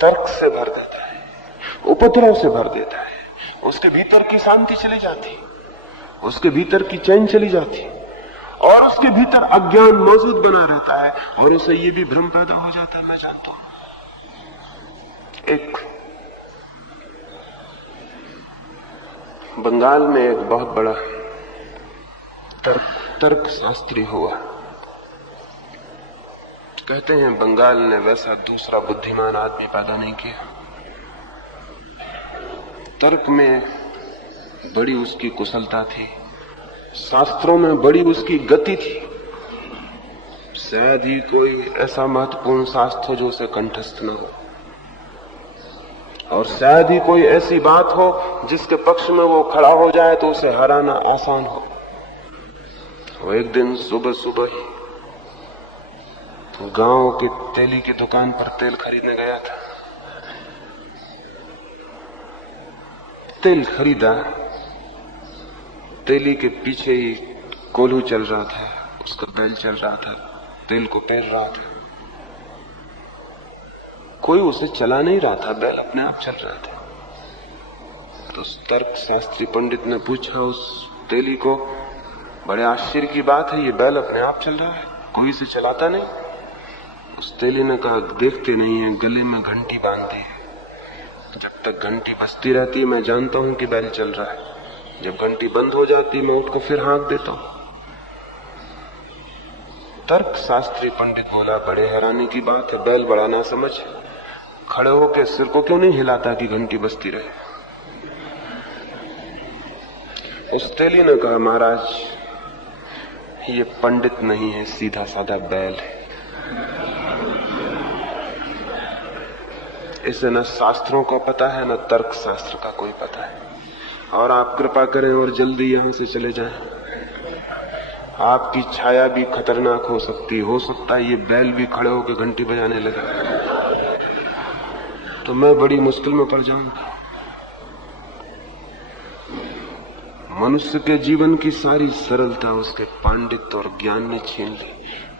तर्क से भर देता है, उपद्रव से भर देता है। उसके भीतर की शांति चली जाती, उसके भीतर की चैन चली जाती, और उसके भीतर अज्ञान मौजूद बना रहता है, और उसे ये भी भ्रम पैदा हो जाता है। मैं जानता हूं एक बंगाल में एक बहुत बड़ा तर्क शास्त्री हुआ। कहते हैं बंगाल ने वैसा दूसरा बुद्धिमान आदमी पैदा नहीं किया। तर्क में बड़ी उसकी कुशलता थी, शास्त्रों में बड़ी उसकी गति थी। शायद ही कोई ऐसा महत्वपूर्ण शास्त्र हो जो उसे कंठस्थ न हो, और शायद ही कोई ऐसी बात हो जिसके पक्ष में वो खड़ा हो जाए तो उसे हराना आसान हो। वो एक दिन सुबह सुबह ही गांव की तेली की दुकान पर तेल खरीदने गया था। तेल खरीदा, तेली के पीछे ही कोल्हू चल रहा था, उसका बैल चल रहा था, तेल को पेर रहा था। कोई उसे चला नहीं रहा था, बैल अपने आप चल रहा था। तो उस तर्क शास्त्री पंडित ने पूछा उस तेली को, बड़े आश्चर्य की बात है, ये बैल अपने आप चल रहा है, कोई इसे चलाता नहीं। उस तेली ने कहा, देखते नहीं है, गले में घंटी बांध दी है, जब तक घंटी बजती रहती है मैं जानता हूं कि बैल चल रहा है, जब घंटी बंद हो जाती मैं उसको फिर हाँक देता हूं। तर्क शास्त्री पंडित बोला, बड़े हैरानी की बात है, बैल बड़ा ना समझ, खड़े होकर सिर को क्यों नहीं हिलाता कि घंटी बजती रहे। उस तेली ने कहा, महाराज ये पंडित नहीं है, सीधा साधा बैल है, इसे न शास्त्रों का पता है न तर्क शास्त्र का कोई पता है। और आप कृपा करें और जल्दी यहां से चले जाएं, आपकी छाया भी खतरनाक हो सकता है ये बैल भी खड़े होकर घंटी बजाने लगे तो मैं बड़ी मुश्किल में पड़ जाऊंगा। मनुष्य के जीवन की सारी सरलता उसके पांडित्य और ज्ञान ने छीन ली।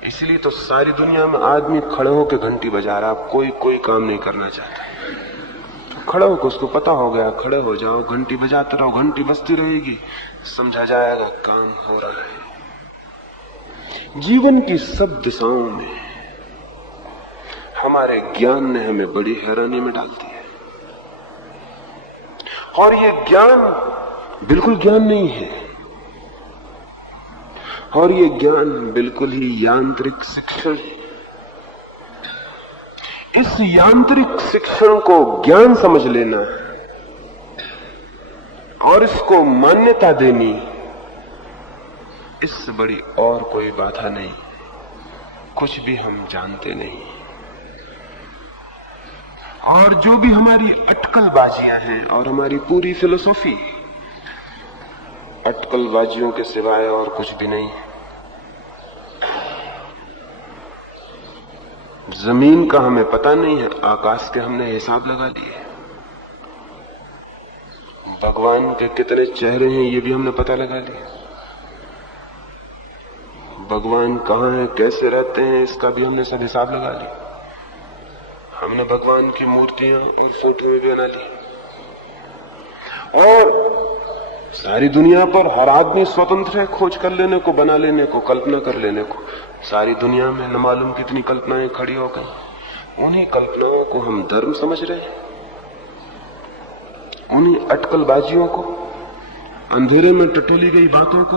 इसलिए तो सारी दुनिया में आदमी खड़े होकर घंटी बजा रहा, कोई काम नहीं करना चाहता। तो खड़े होकर उसको पता हो गया, खड़े हो जाओ, घंटी बजाते रहो, घंटी बजती रहेगी, समझा जाएगा काम हो रहा है। जीवन की सब दिशाओं में हमारे ज्ञान ने हमें बड़ी हैरानी में डाल दी है। और ये ज्ञान बिल्कुल ज्ञान नहीं है, और ये ज्ञान बिल्कुल ही यांत्रिक शिक्षण है। इस यांत्रिक शिक्षण को ज्ञान समझ लेना और इसको मान्यता देनी, इससे बड़ी और कोई बाधा नहीं। कुछ भी हम जानते नहीं और जो भी हमारी अटकलबाजियां हैं और हमारी पूरी फिलोसॉफी अटकलबाजियों के सिवाय और कुछ भी नहीं। जमीन का हमें पता नहीं है, आकाश के हमने हिसाब लगा लिए। भगवान के कितने चेहरे हैं ये भी हमने पता लगा लिया। भगवान कहाँ है, कैसे रहते हैं, इसका भी हमने सब हिसाब लगा लिया। हमने भगवान की मूर्तियां और फोटो भी बना ली। और सारी दुनिया पर हर आदमी स्वतंत्र है खोज कर लेने को, बना लेने को, कल्पना कर लेने को। सारी दुनिया में न मालूम कितनी कल्पनाएं खड़ी हो गई। उन्हीं कल्पनाओं को हम धर्म समझ रहे हैं, उन्हीं अटकलबाजियों को, अंधेरे में टटोली गई बातों को,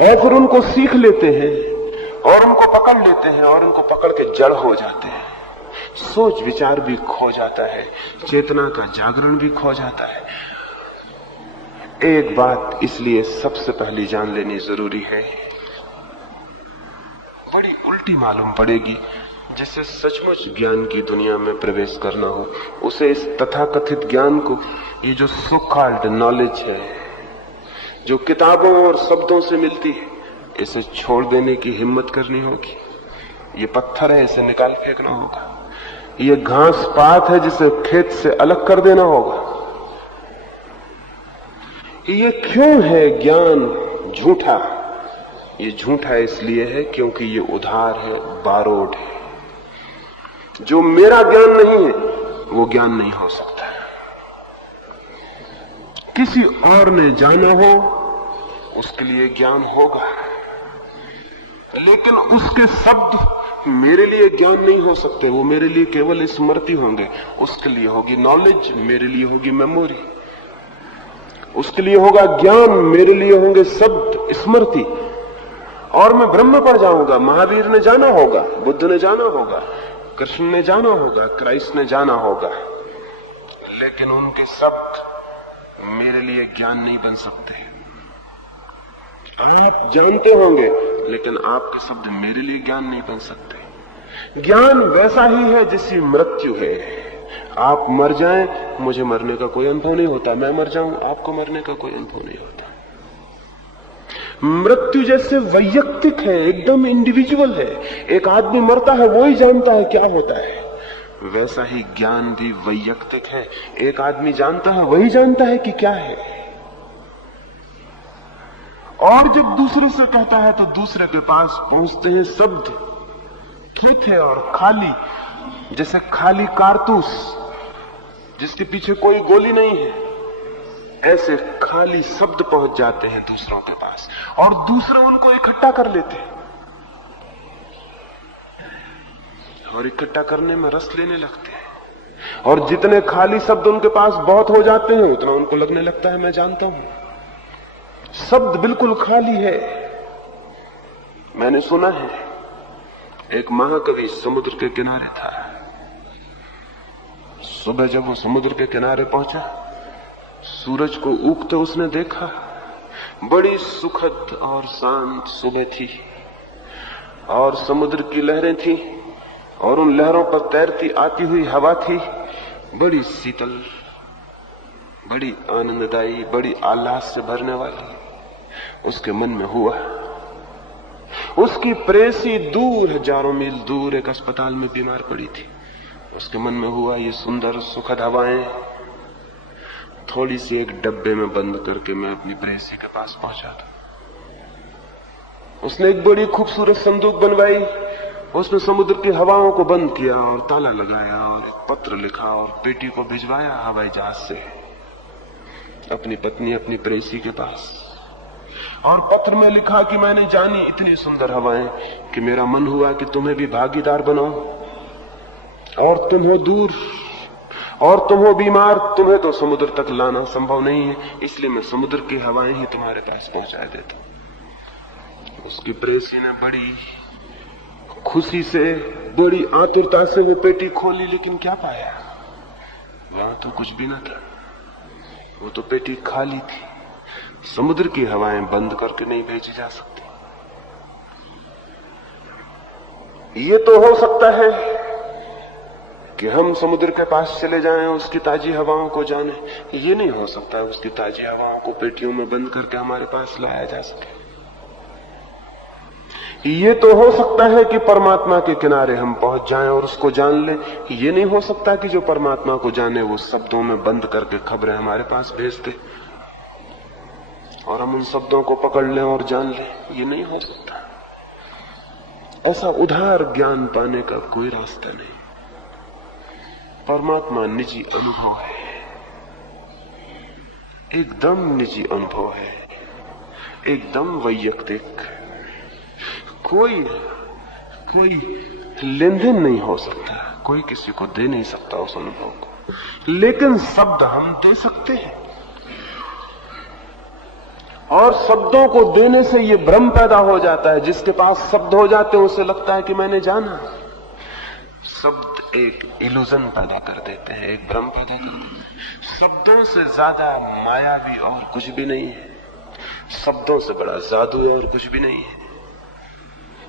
और फिर उनको सीख लेते हैं और उनको पकड़ लेते हैं और उनको पकड़ के जड़ हो जाते हैं। सोच विचार भी खो जाता है, चेतना का जागरण भी खो जाता है। एक बात इसलिए सबसे पहले जान लेनी जरूरी है, बड़ी उल्टी मालूम पड़ेगी, जिसे सचमुच ज्ञान की दुनिया में प्रवेश करना हो, उसे इस तथाकथित ज्ञान को, ये जो सो कॉल्ड नॉलेज है, जो किताबों और शब्दों से मिलती है, इसे छोड़ देने की हिम्मत करनी होगी। ये पत्थर है, इसे निकाल फेंकना होगा। ये घास पात है, जिसे खेत से अलग कर देना होगा। ये क्यों है ज्ञान झूठा? ये झूठा इसलिए है क्योंकि ये उधार है, बारोड है। जो मेरा ज्ञान नहीं है वो ज्ञान नहीं हो सकता। किसी और ने जाना हो उसके लिए ज्ञान होगा, लेकिन उसके शब्द मेरे लिए ज्ञान नहीं हो सकते। वो मेरे लिए केवल स्मृति होंगे। उसके लिए होगी नॉलेज, मेरे लिए होगी मेमोरी। उसके लिए होगा ज्ञान, मेरे लिए होंगे शब्द, स्मृति। और मैं ब्रह्म पड़ जाऊंगा। महावीर ने जाना होगा, बुद्ध ने जाना होगा, कृष्ण ने जाना होगा, क्राइस्ट ने जाना होगा, लेकिन उनके शब्द मेरे लिए ज्ञान नहीं बन सकते। आप जानते होंगे, लेकिन आपके शब्द मेरे लिए ज्ञान नहीं बन सकते। ज्ञान वैसा ही है जैसी मृत्यु है। आप मर जाएं, मुझे मरने का कोई अनुभव नहीं होता। मैं मर जाऊं, आपको मरने का कोई अनुभव नहीं होता। मृत्यु जैसे वैयक्तिक है, एकदम इंडिविजुअल है। एक आदमी मरता है, वो ही जानता है क्या होता है। वैसा ही ज्ञान भी वैयक्तिक है। एक आदमी जानता है, वही जानता है कि क्या है। और जब दूसरे से कहता है तो दूसरे के पास पहुंचते हैं शब्द थोथे और खाली, जैसे खाली कारतूस जिसके पीछे कोई गोली नहीं है। ऐसे खाली शब्द पहुंच जाते हैं दूसरों के पास, और दूसरे उनको इकट्ठा कर लेते हैं और इकट्ठा करने में रस लेने लगते हैं। और जितने खाली शब्द उनके पास बहुत हो जाते हैं, उतना उनको लगने लगता है मैं जानता हूं। शब्द बिल्कुल खाली है। मैंने सुना है, एक महाकवि समुद्र के किनारे था। सुबह जब वो समुद्र के किनारे पहुंचा, सूरज को उगते उसने देखा। बड़ी सुखद और शांत सुबह थी, और समुद्र की लहरें थी, और उन लहरों पर तैरती आती हुई हवा थी, बड़ी शीतल, बड़ी आनंददायी, बड़ी आह्लाद से भरने वाली। उसके मन में हुआ, उसकी प्रेसी दूर, हजारों मील दूर एक अस्पताल में बीमार पड़ी थी। उसके मन में हुआ, ये सुंदर सुखद हवाएं थोड़ी सी एक डब्बे में बंद करके मैं अपनी प्रेसी के पास पहुंचा दूं। उसने एक बड़ी खूबसूरत संदूक बनवाई, उसने समुद्र की हवाओं को बंद किया और ताला लगाया और एक पत्र लिखा और पेटी को भिजवाया हवाई जहाज से अपनी पत्नी, अपनी प्रेसी के पास। और पत्र में लिखा कि मैंने जानी इतनी सुंदर हवाएं कि मेरा मन हुआ कि तुम्हें भी भागीदार बनाओ, और तुम हो दूर और तुम हो बीमार, तुम्हें तो समुद्र तक लाना संभव नहीं है, इसलिए मैं समुद्र की हवाएं ही तुम्हारे पास पहुंचा देता हूं। उसकी प्रेसी ने बड़ी खुशी से, बड़ी आतुरता से वो पेटी खोली, लेकिन क्या पाया? वहां तो कुछ भी न था। वो तो पेटी खाली थी। समुद्र की हवाएं बंद करके नहीं भेजी जा सकती। ये तो हो सकता है कि हम समुद्र के पास चले जाएं, उसकी ताजी हवाओं को जाने। ये नहीं हो सकता है उसकी ताजी हवाओं को पेटियों में बंद करके हमारे पास लाया जा सके। ये तो हो सकता है कि परमात्मा के किनारे हम पहुंच जाएं और उसको जान लें। ये नहीं हो सकता कि जो परमात्मा को जाने वो शब्दों में बंद करके खबरें हमारे पास भेज दे और हम उन शब्दों को पकड़ लें और जान लें। ये नहीं हो सकता। ऐसा उधार ज्ञान पाने का कोई रास्ता नहीं। परमात्मा निजी अनुभव है, एकदम निजी अनुभव है, एकदम वैयक्तिक। कोई लेन देन नहीं हो सकता, कोई किसी को दे नहीं सकता उस अनुभव को। लेकिन शब्द हम दे सकते हैं, और शब्दों को देने से ये भ्रम पैदा हो जाता है। जिसके पास शब्द हो जाते हैं उसे लगता है कि मैंने जाना। शब्द एक इल्यूजन पैदा कर देते हैं, एक भ्रम पैदा कर देते हैं। शब्दों से ज्यादा मायावी और कुछ भी नहीं है, शब्दों से बड़ा जादू और कुछ भी नहीं है।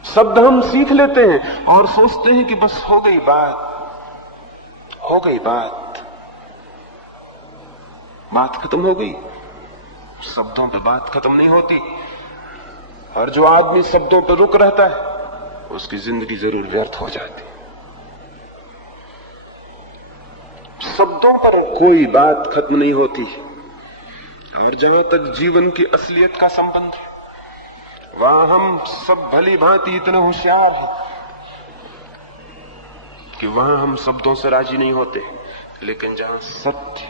शब्द हम सीख लेते हैं और सोचते हैं कि बस हो गई बात, बात खत्म हो गई। शब्दों पे बात खत्म नहीं होती, और जो आदमी शब्दों पे रुक रहता है उसकी जिंदगी जरूर व्यर्थ हो जाती। शब्दों पर कोई बात खत्म नहीं होती, और जहां तक जीवन की असलियत का संबंध है वहां हम सब भली भांति इतने होशियार हैं कि वहां हम शब्दों से राजी नहीं होते। लेकिन जहां सत्य,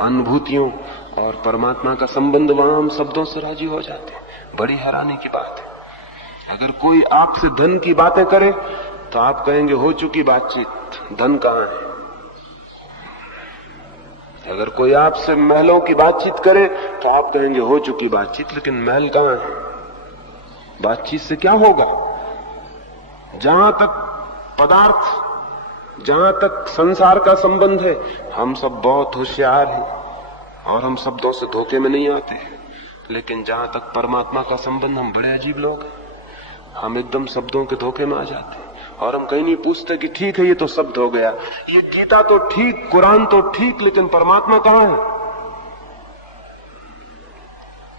अनुभूतियों और परमात्मा का संबंध, वहां हम शब्दों से राजी हो जाते हैं। बड़ी हैरानी की बात है। अगर कोई आपसे धन की बातें करे तो आप कहेंगे हो चुकी बातचीत, धन कहां है। अगर कोई आपसे महलों की बातचीत करे तो आप कहेंगे हो चुकी बातचीत, लेकिन महल कहां है। बातचीत से क्या होगा। जहां तक पदार्थ, जहां तक संसार का संबंध है, हम सब बहुत होशियार हैं और हम शब्दों से धोखे में नहीं आते। लेकिन जहां तक परमात्मा का संबंध, हम बड़े अजीब लोग हैं। हम एकदम शब्दों के धोखे में आ जाते हैं और हम कहीं नहीं पूछते कि ठीक है ये तो शब्द हो गया, ये गीता तो ठीक, कुरान तो ठीक, लेकिन परमात्मा कहां है।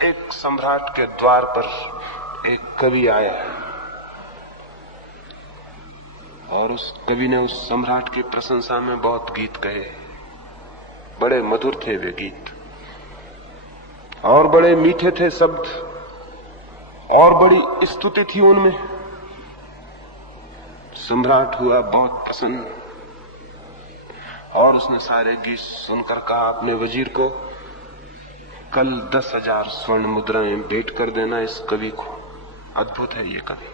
एक सम्राट के द्वार पर एक कवि आया और उस कवि ने उस सम्राट की प्रशंसा में बहुत गीत कहे। बड़े मधुर थे वे गीत और बड़े मीठे थे शब्द और बड़ी स्तुति थी उनमें। सम्राट हुआ बहुत प्रसन्न और उसने सारे गीत सुनकर कहा अपने वजीर को, कल 10,000 स्वर्ण मुद्राएं भेंट कर देना इस कवि को। अद्भुत है ये कवि।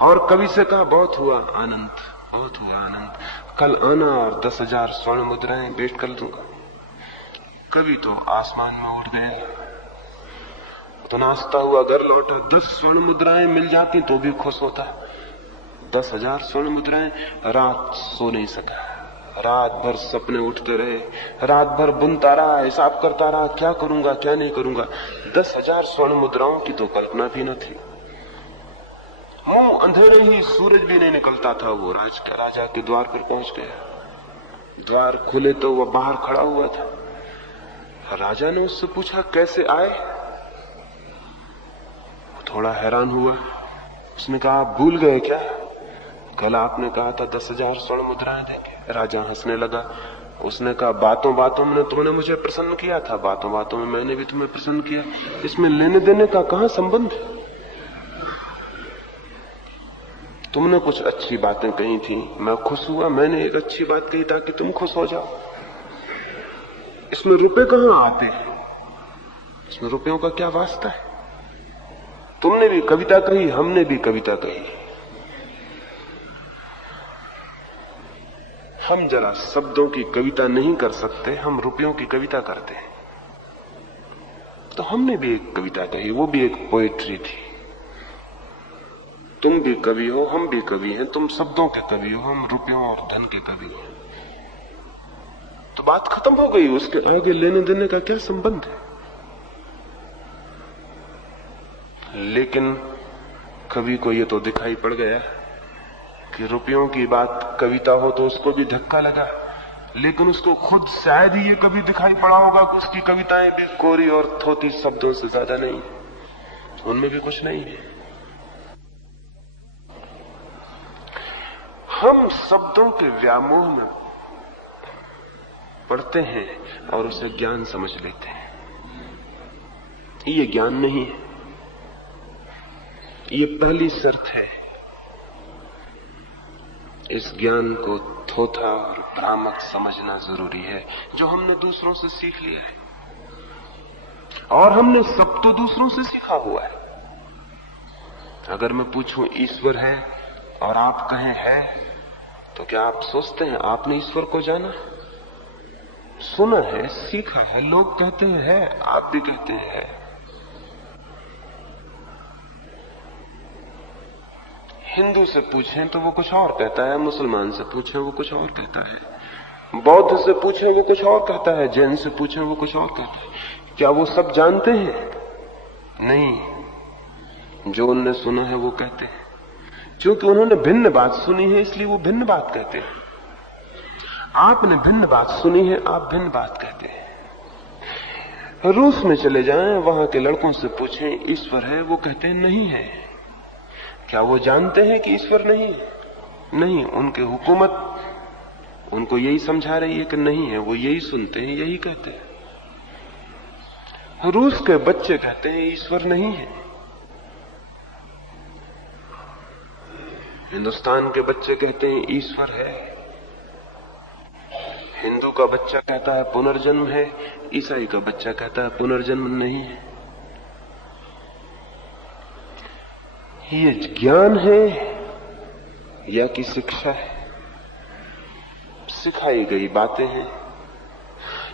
और कवि से कहा बहुत हुआ आनंद, बहुत हुआ आनंद, कल आना और 10,000 स्वर्ण मुद्राएं भेंट कर दूंगा। कवि तो आसमान में उड़ गया, तो नाचता हुआ घर लौटा। 10 स्वर्ण मुद्राएं मिल जाती तो भी खुश होता। 10,000 स्वर्ण मुद्राएं। रात सो नहीं सका, रात भर सपने उठते रहे, रात भर बुनता रहा, हिसाब करता रहा, क्या करूंगा क्या नहीं करूंगा। 10,000 स्वर्ण मुद्राओं की तो कल्पना भी न थी। मुंह अंधेरे ही, सूरज भी नहीं निकलता था, वो राजा के द्वार पर पहुंच गया। द्वार खुले तो वह बाहर खड़ा हुआ था। राजा ने उससे पूछा कैसे आए। थोड़ा हैरान हुआ। उसने कहा आप भूल गए क्या, कल आपने कहा था 10,000 स्वर्ण मुद्राएं देंगे। राजा हंसने लगा। उसने कहा बातों बातों में तुमने मुझे प्रसन्न किया था, बातों बातों में मैंने भी तुम्हें प्रसन्न किया, इसमें लेने देने का कहां संबंध है। तुमने कुछ अच्छी बातें कही थी, मैं खुश हुआ, मैंने एक अच्छी बात कही ताकि तुम खुश हो जाओ। इसमें रुपए कहां आते हैं, इसमें रुपयों का क्या वास्ता है। तुमने भी कविता कही, हमने भी कविता कही। हम जरा शब्दों की कविता नहीं कर सकते, हम रुपयों की कविता करते हैं। तो हमने भी एक कविता कही, वो भी एक पोएट्री थी। तुम भी कवि हो, हम भी कवि हैं। तुम शब्दों के कवि हो, हम रुपयों और धन के कवि हैं। तो बात खत्म हो गई, उसके आगे लेने देने का क्या संबंध है। लेकिन कवि को ये तो दिखाई पड़ गया कि रुपयों की बात कविता हो तो उसको भी धक्का लगा, लेकिन उसको खुद शायद ही ये कभी दिखाई पड़ा होगा कि उसकी कविताएं भी कोरी और थोथी शब्दों से ज्यादा नहीं, उनमें भी कुछ नहीं है। हम शब्दों के व्यामोह में पढ़ते हैं और उसे ज्ञान समझ लेते हैं। ये ज्ञान नहीं है, ये पहली शर्त है। इस ज्ञान को थोथा और भ्रामक समझना जरूरी है, जो हमने दूसरों से सीख लिया है, और हमने सब तो दूसरों से सीखा हुआ है। अगर मैं पूछूं ईश्वर है और आप कहें है, तो क्या आप सोचते हैं आपने ईश्वर को जाना? सुना है, सीखा है, लोग कहते हैं है, आप भी कहते हैं है। हिंदू से पूछें तो वो कुछ और कहता है, मुसलमान से पूछें वो कुछ और कहता है, बौद्ध से पूछें वो कुछ और कहता है, जैन से पूछें वो कुछ और कहता है। क्या वो सब जानते हैं? नहीं, जो उनने सुना है वो कहते हैं। क्योंकि उन्होंने भिन्न बात सुनी है, इसलिए वो भिन्न बात कहते हैं। आपने भिन्न बात सुनी है, आप भिन्न बात कहते हैं। रूस में चले जाएं, वहां के लड़कों से पूछें ईश्वर है, वो कहते हैं नहीं है। क्या वो जानते हैं कि ईश्वर नहीं है? नहीं, उनके हुकूमत उनको यही समझा रही है कि नहीं है, वो यही सुनते हैं, यही कहते हैं। रूस के बच्चे कहते हैं ईश्वर नहीं है, हिंदुस्तान के बच्चे कहते हैं ईश्वर है, हिंदू का बच्चा कहता है पुनर्जन्म है, ईसाई का बच्चा कहता है पुनर्जन्म नहीं है। ये ज्ञान है या कि शिक्षा है? सिखाई गई बातें हैं।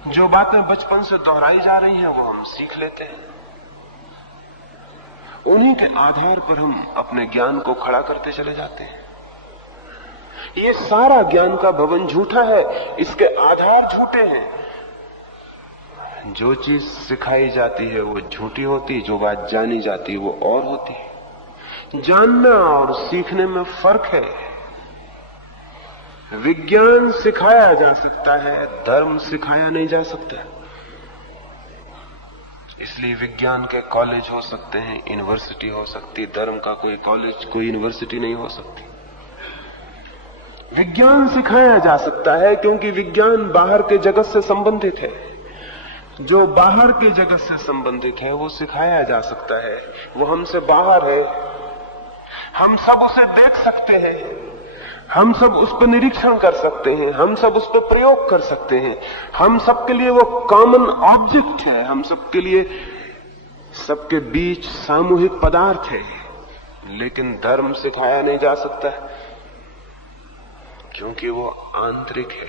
जो बातें बचपन से दोहराई जा रही हैं वो हम सीख लेते हैं, उन्हीं के आधार पर हम अपने ज्ञान को खड़ा करते चले जाते हैं। ये सारा ज्ञान का भवन झूठा है, इसके आधार झूठे हैं। जो चीज सिखाई जाती है वो झूठी होती, जो बात जानी जाती है वो और होती है। जानना और सीखने में फर्क है। विज्ञान सिखाया जा सकता है, धर्म सिखाया नहीं जा सकता। इसलिए विज्ञान के कॉलेज हो सकते हैं, यूनिवर्सिटी हो सकती, धर्म का कोई कॉलेज कोई यूनिवर्सिटी नहीं हो सकती। विज्ञान सिखाया जा सकता है क्योंकि विज्ञान बाहर के जगत से संबंधित है। जो बाहर के जगत से संबंधित है वो सिखाया जा सकता है, वो हमसे बाहर है, हम सब उसे देख सकते हैं, हम सब उस पर निरीक्षण कर सकते हैं, हम सब उस पर प्रयोग कर सकते हैं। हम सबके लिए वो कॉमन ऑब्जेक्ट है, हम सबके लिए सबके बीच सामूहिक पदार्थ है। लेकिन धर्म सिखाया नहीं जा सकता क्योंकि वो आंतरिक है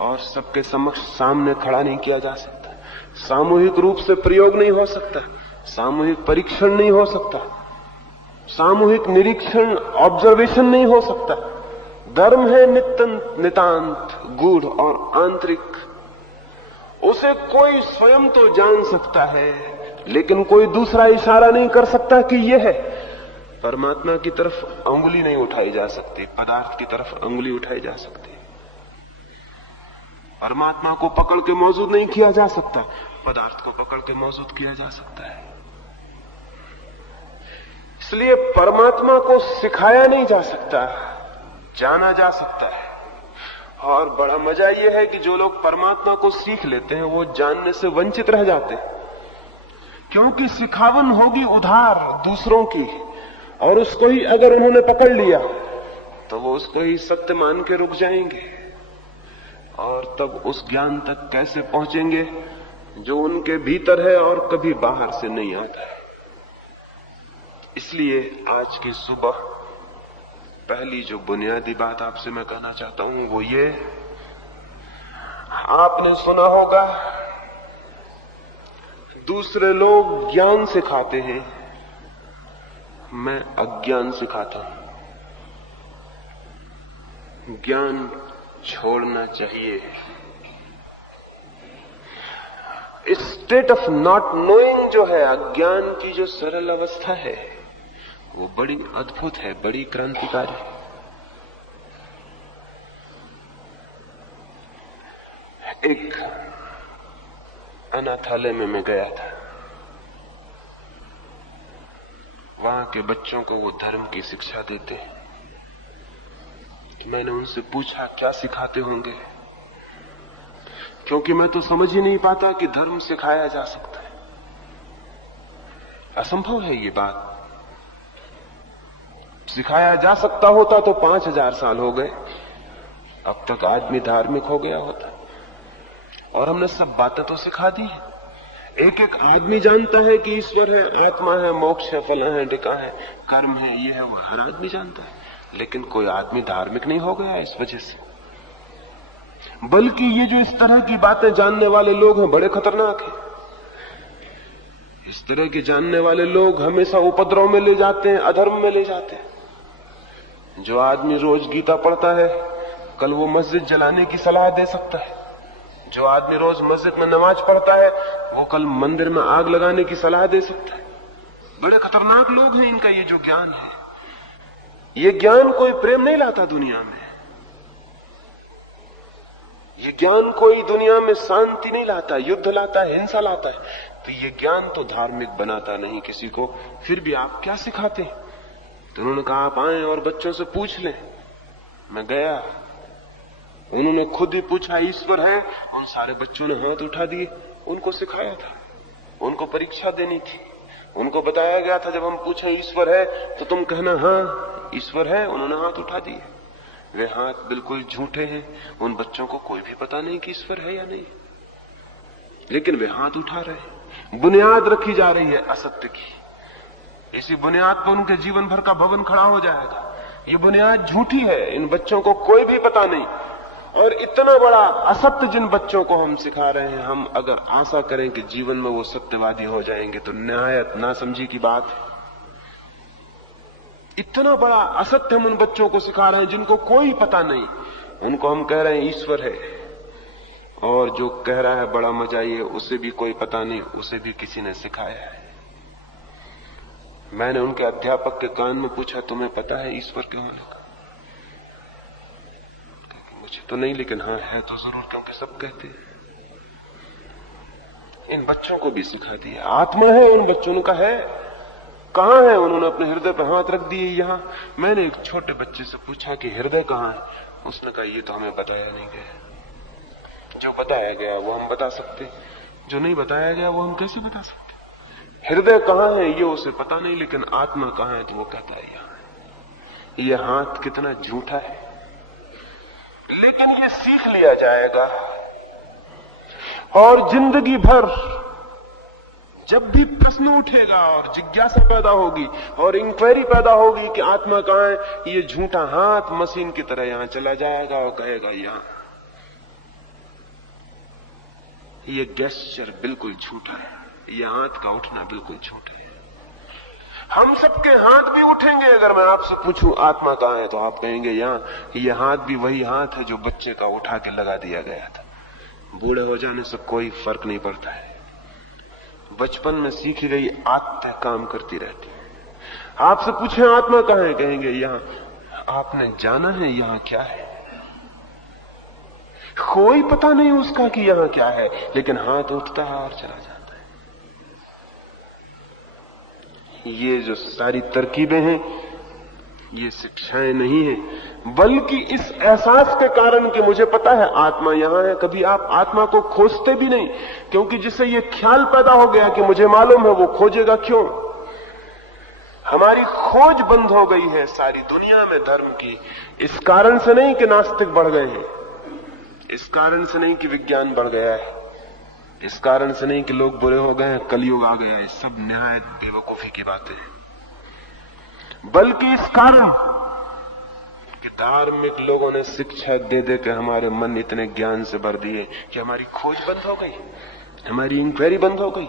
और सबके समक्ष सामने खड़ा नहीं किया जा सकता, सामूहिक रूप से प्रयोग नहीं हो सकता, सामूहिक परीक्षण नहीं हो सकता, सामूहिक निरीक्षण ऑब्जर्वेशन नहीं हो सकता। धर्म है नितांत गूढ़ और आंतरिक। उसे कोई स्वयं तो जान सकता है, लेकिन कोई दूसरा इशारा नहीं कर सकता कि यह है। परमात्मा की तरफ अंगुली नहीं उठाई जा सकती, पदार्थ की तरफ अंगुली उठाई जा सकती। परमात्मा को पकड़ के मौजूद नहीं किया जा सकता, पदार्थ को पकड़ के मौजूद किया जा सकता है। इसलिए परमात्मा को सिखाया नहीं जा सकता, जाना जा सकता है। और बड़ा मजा यह है कि जो लोग परमात्मा को सीख लेते हैं वो जानने से वंचित रह जाते हैं, क्योंकि सिखावन होगी उधार दूसरों की, और उसको ही अगर उन्होंने पकड़ लिया तो वो उसको ही सत्य मान के रुक जाएंगे, और तब उस ज्ञान तक कैसे पहुंचेंगे जो उनके भीतर है और कभी बाहर से नहीं आता है। इसलिए आज की सुबह पहली जो बुनियादी बात आपसे मैं कहना चाहता हूं वो ये, आपने सुना होगा दूसरे लोग ज्ञान सिखाते हैं, मैं अज्ञान सिखाता हूं। ज्ञान छोड़ना चाहिए। स्टेट ऑफ नॉट नोइंग जो है, अज्ञान की जो सरल अवस्था है, वो बड़ी अद्भुत है, बड़ी क्रांतिकारी है। एक अनाथालय में मैं गया था। वहां के बच्चों को वो धर्म की शिक्षा देते हैं। मैंने उनसे पूछा क्या सिखाते होंगे, क्योंकि मैं तो समझ ही नहीं पाता कि धर्म सिखाया जा सकता है। असंभव है ये बात। सिखाया जा सकता होता तो 5000 साल हो गए, अब तक आदमी धार्मिक हो गया होता। और हमने सब बातें तो सिखा दी है। एक एक आदमी जानता है कि ईश्वर है, आत्मा है, मोक्ष है, फला है, टिका है, कर्म है, ये है, वो हर आदमी जानता है। लेकिन कोई आदमी धार्मिक नहीं हो गया इस वजह से। बल्कि ये जो इस तरह की बातें जानने वाले लोग हैं बड़े खतरनाक हैं। इस तरह के जानने वाले लोग हमेशा उपद्रव में ले जाते हैं, अधर्म में ले जाते हैं। जो आदमी रोज गीता पढ़ता है कल वो मस्जिद जलाने की सलाह दे सकता है। जो आदमी रोज मस्जिद में नमाज पढ़ता है वो कल मंदिर में आग लगाने की सलाह दे सकता है। बड़े खतरनाक लोग हैं। इनका ये जो ज्ञान है, ये ज्ञान कोई प्रेम नहीं लाता दुनिया में। ये ज्ञान कोई दुनिया में शांति नहीं लाता, युद्ध लाता है, हिंसा लाता है। तो ये ज्ञान तो धार्मिक बनाता नहीं किसी को। फिर भी आप क्या सिखाते हैं? तो उन्होंने कहा आप आए और बच्चों से पूछ लें। मैं गया, उन्होंने खुद ही पूछा ईश्वर है, उन सारे बच्चों ने हाथ उठा दिए। उनको सिखाया था, उनको परीक्षा देनी थी। उनको बताया गया था जब हम पूछे ईश्वर है तो तुम कहना हाँ ईश्वर है। उन्होंने हाथ उठा दिए। वे हाथ बिल्कुल झूठे हैं। उन बच्चों को कोई भी पता नहीं कि ईश्वर है या नहीं, लेकिन वे हाथ उठा रहे हैं। बुनियाद रखी जा रही है असत्य की। इसी बुनियाद पर उनके जीवन भर का भवन खड़ा हो जाएगा। ये बुनियाद झूठी है। इन बच्चों को कोई भी पता नहीं। और इतना बड़ा असत्य जिन बच्चों को हम सिखा रहे हैं, हम अगर आशा करें कि जीवन में वो सत्यवादी हो जाएंगे तो निहायत नासमझी की बात है। इतना बड़ा असत्य हम उन बच्चों को सिखा रहे हैं जिनको कोई पता नहीं। उनको हम कह रहे हैं ईश्वर है, और जो कह रहा है बड़ा मजा ये, उसे भी कोई पता नहीं, उसे भी किसी ने सिखाया है। मैंने उनके अध्यापक के कान में पूछा तुम्हें पता है ईश्वर क्यों है? मुझे तो नहीं, लेकिन हाँ है तो जरूर, क्योंकि सब कहते हैं। इन बच्चों को भी सिखा दिया आत्मा है। उन बच्चों ने कहा है कहां है? उन्होंने अपने हृदय पर हाथ रख दिए। यहां। मैंने एक छोटे बच्चे से पूछा कि हृदय कहां है? उसने कहा ये तो हमें बताया नहीं गया। जो बताया गया वो हम बता सकते, जो नहीं बताया गया वो हम कैसे बता सकते? हृदय कहां है ये उसे पता नहीं, लेकिन आत्मा कहां है तो वो कहता है यहां। ये हाथ कितना झूठा है, लेकिन ये सीख लिया जाएगा। और जिंदगी भर जब भी प्रश्न उठेगा और जिज्ञासा पैदा होगी और इंक्वायरी पैदा होगी कि आत्मा कहां है, ये झूठा हाथ मशीन की तरह यहां चला जाएगा और कहेगा यहां। ये गेस्चर बिल्कुल झूठा है। ये हाथ का उठना बिल्कुल झूठा है। हम सबके हाथ भी उठेंगे। अगर मैं आपसे पूछूं आत्मा कहां है तो आप कहेंगे यहां। ये हाथ भी वही हाथ है जो बच्चे का उठा के लगा दिया गया था। बूढ़े हो जाने से कोई फर्क नहीं पड़ता है। बचपन में सीखी गई आदतें काम करती रहती है। आपसे पूछे आत्मा कहां है, कहेंगे यहां। आपने जाना है यहां क्या है? कोई पता नहीं उसका कि यहां क्या है, लेकिन हाथ उठता है और चला जाता है। ये जो सारी तरकीबें हैं ये शिक्षाएं नहीं है, बल्कि इस एहसास के कारण कि मुझे पता है आत्मा यहां है। कभी आप आत्मा को खोजते भी नहीं, क्योंकि जिससे ये ख्याल पैदा हो गया कि मुझे मालूम है, वो खोजेगा क्यों? हमारी खोज बंद हो गई है सारी दुनिया में धर्म की। इस कारण से नहीं कि नास्तिक बढ़ गए हैं, इस कारण से नहीं कि विज्ञान बढ़ गया है, इस कारण से नहीं कि लोग बुरे हो गए हैं, कलयुग आ गया है। सब निहायत बेवकूफी की बातें हैं, बल्कि इस कारण कि धार्मिक लोगों ने शिक्षा दे दे के हमारे मन इतने ज्ञान से भर दिए कि हमारी खोज बंद हो गई, हमारी इंक्वायरी बंद हो गई।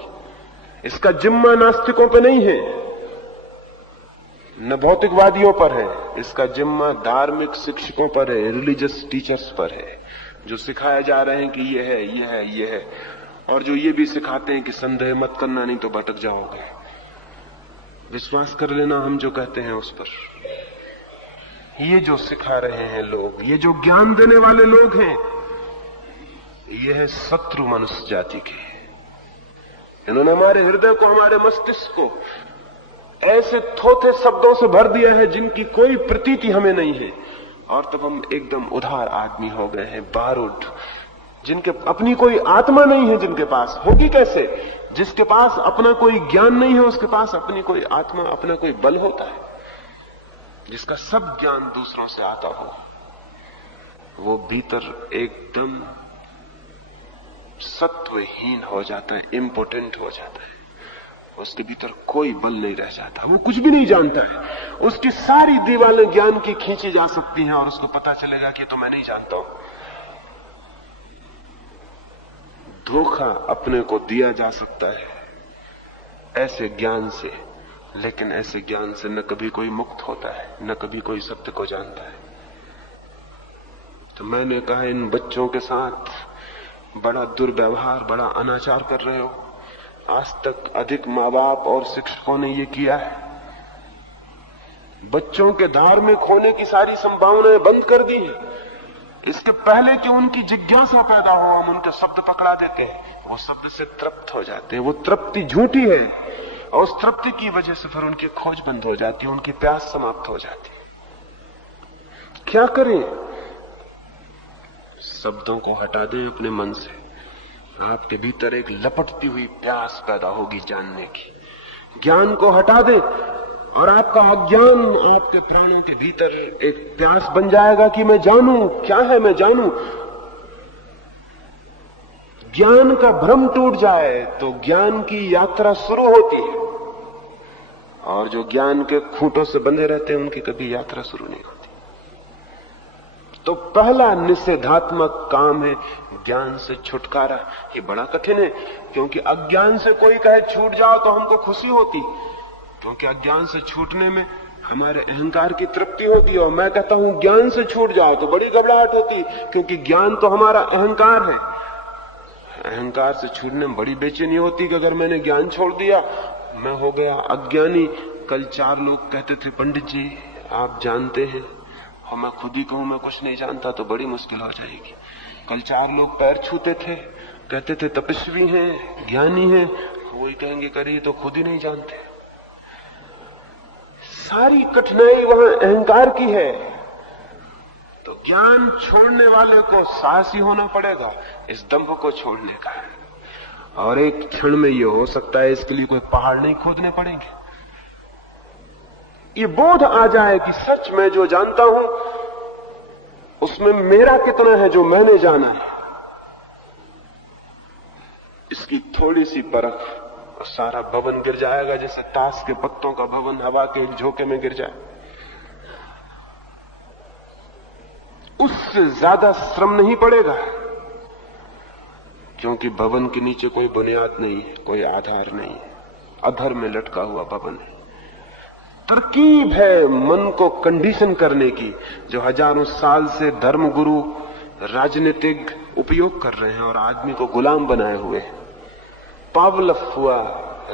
इसका जिम्मा नास्तिकों पे नहीं है, न भौतिकवादियों पर है। इसका जिम्मा धार्मिक शिक्षकों पर है, रिलीजियस टीचर्स पर है, जो सिखाया जा रहे हैं कि ये है, ये है, ये है, और जो ये भी सिखाते हैं कि संदेह मत करना नहीं तो भटक जाओगे। विश्वास कर लेना हम जो कहते हैं उस पर। ये जो सिखा रहे हैं लोग, ये जो ज्ञान देने वाले लोग हैं, ये है शत्रु मनुष्य जाति के। इन्होंने हमारे हृदय को, हमारे मस्तिष्क को ऐसे थोथे शब्दों से भर दिया है जिनकी कोई प्रतीति हमें नहीं है, और तब हम एकदम उधार आदमी हो गए हैं, बारूद, जिनके अपनी कोई आत्मा नहीं है। जिनके पास होगी कैसे? जिसके पास अपना कोई ज्ञान नहीं है, उसके पास अपनी कोई आत्मा, अपना कोई बल होता है। जिसका सब ज्ञान दूसरों से आता हो, वो भीतर एकदम सत्वहीन हो जाता है, इम्पोटेंट हो जाता है। उसके भीतर कोई बल नहीं रह जाता, वो कुछ भी नहीं जानता है। उसकी सारी दीवारें ज्ञान की खींची जा सकती हैं और उसको पता चलेगा कि तो मैं नहीं जानता हूं। धोखा अपने को दिया जा सकता है ऐसे ज्ञान से, लेकिन ऐसे ज्ञान से न कभी कोई मुक्त होता है, न कभी कोई सत्य को जानता है। तो मैंने कहा, इन बच्चों के साथ बड़ा दुर्व्यवहार, बड़ा अनाचार कर रहे हो। आज तक अधिक माँ बाप और शिक्षकों ने ये किया है। बच्चों के धार्मिक होने की सारी संभावनाएं बंद कर दी हैं। इसके पहले कि उनकी जिज्ञासा पैदा हो, हम उनके शब्द पकड़ा देते हैं, वो शब्द से तृप्त हो जाते हैं। वो तृप्ति झूठी है, और उस तृप्ति की वजह से फिर उनकी खोज बंद हो जाती है, उनकी प्यास समाप्त हो जाती है। क्या करें? शब्दों को हटा दें अपने मन से। आपके भीतर एक लपटती हुई प्यास पैदा होगी जानने की। ज्ञान को हटा दें और आपका अज्ञान आपके प्राणों के भीतर एक प्यास बन जाएगा कि मैं जानूं, क्या है मैं जानूं। ज्ञान का भ्रम टूट जाए तो ज्ञान की यात्रा शुरू होती है, और जो ज्ञान के खूंटों से बंधे रहते हैं उनकी कभी यात्रा शुरू नहीं होती। तो पहला निषेधात्मक काम है ज्ञान से छुटकारा। ये बड़ा कठिन है, क्योंकि अज्ञान से कोई कहे छूट जाओ तो हमको खुशी होती, क्योंकि अज्ञान से छूटने में हमारे अहंकार की तृप्ति होगी। और मैं कहता हूं ज्ञान से छूट जाओ तो बड़ी घबराहट होती, क्योंकि ज्ञान तो हमारा अहंकार है। अहंकार से छूटने में बड़ी बेचैनी होती कि अगर मैंने ज्ञान छोड़ दिया, मैं हो गया अज्ञानी। कल 4 लोग कहते थे, पंडित जी आप जानते हैं, और मैं खुद ही कहूं मैं कुछ नहीं जानता तो बड़ी मुश्किल हो जाएगी। कल 4 लोग पैर छूते थे, कहते थे तपस्वी हैं, ज्ञानी हैं, वही कहेंगे करिए तो खुद ही नहीं जानते। सारी कठिनाई वहां अहंकार की है। तो ज्ञान छोड़ने वाले को साहसी होना पड़ेगा इस दंभ को छोड़ने का, और एक क्षण में ये हो सकता है, इसके लिए कोई पहाड़ नहीं खोदने पड़ेंगे। ये बोध आ जाए कि सच में जो जानता हूं उसमें मेरा कितना है जो मैंने जाना है, इसकी थोड़ी सी परख, सारा भवन गिर जाएगा, जैसे ताश के पत्तों का भवन हवा के एक झोंके में गिर जाए। उससे ज्यादा श्रम नहीं पड़ेगा, क्योंकि भवन के नीचे कोई बुनियाद नहीं है, कोई आधार नहीं है, अधर में लटका हुआ भवन है। तरकीब है मन को कंडीशन करने की, जो हजारों साल से धर्मगुरु, राजनीतिक उपयोग कर रहे हैं और आदमी को गुलाम बनाए हुए हैं। पावलव हुआ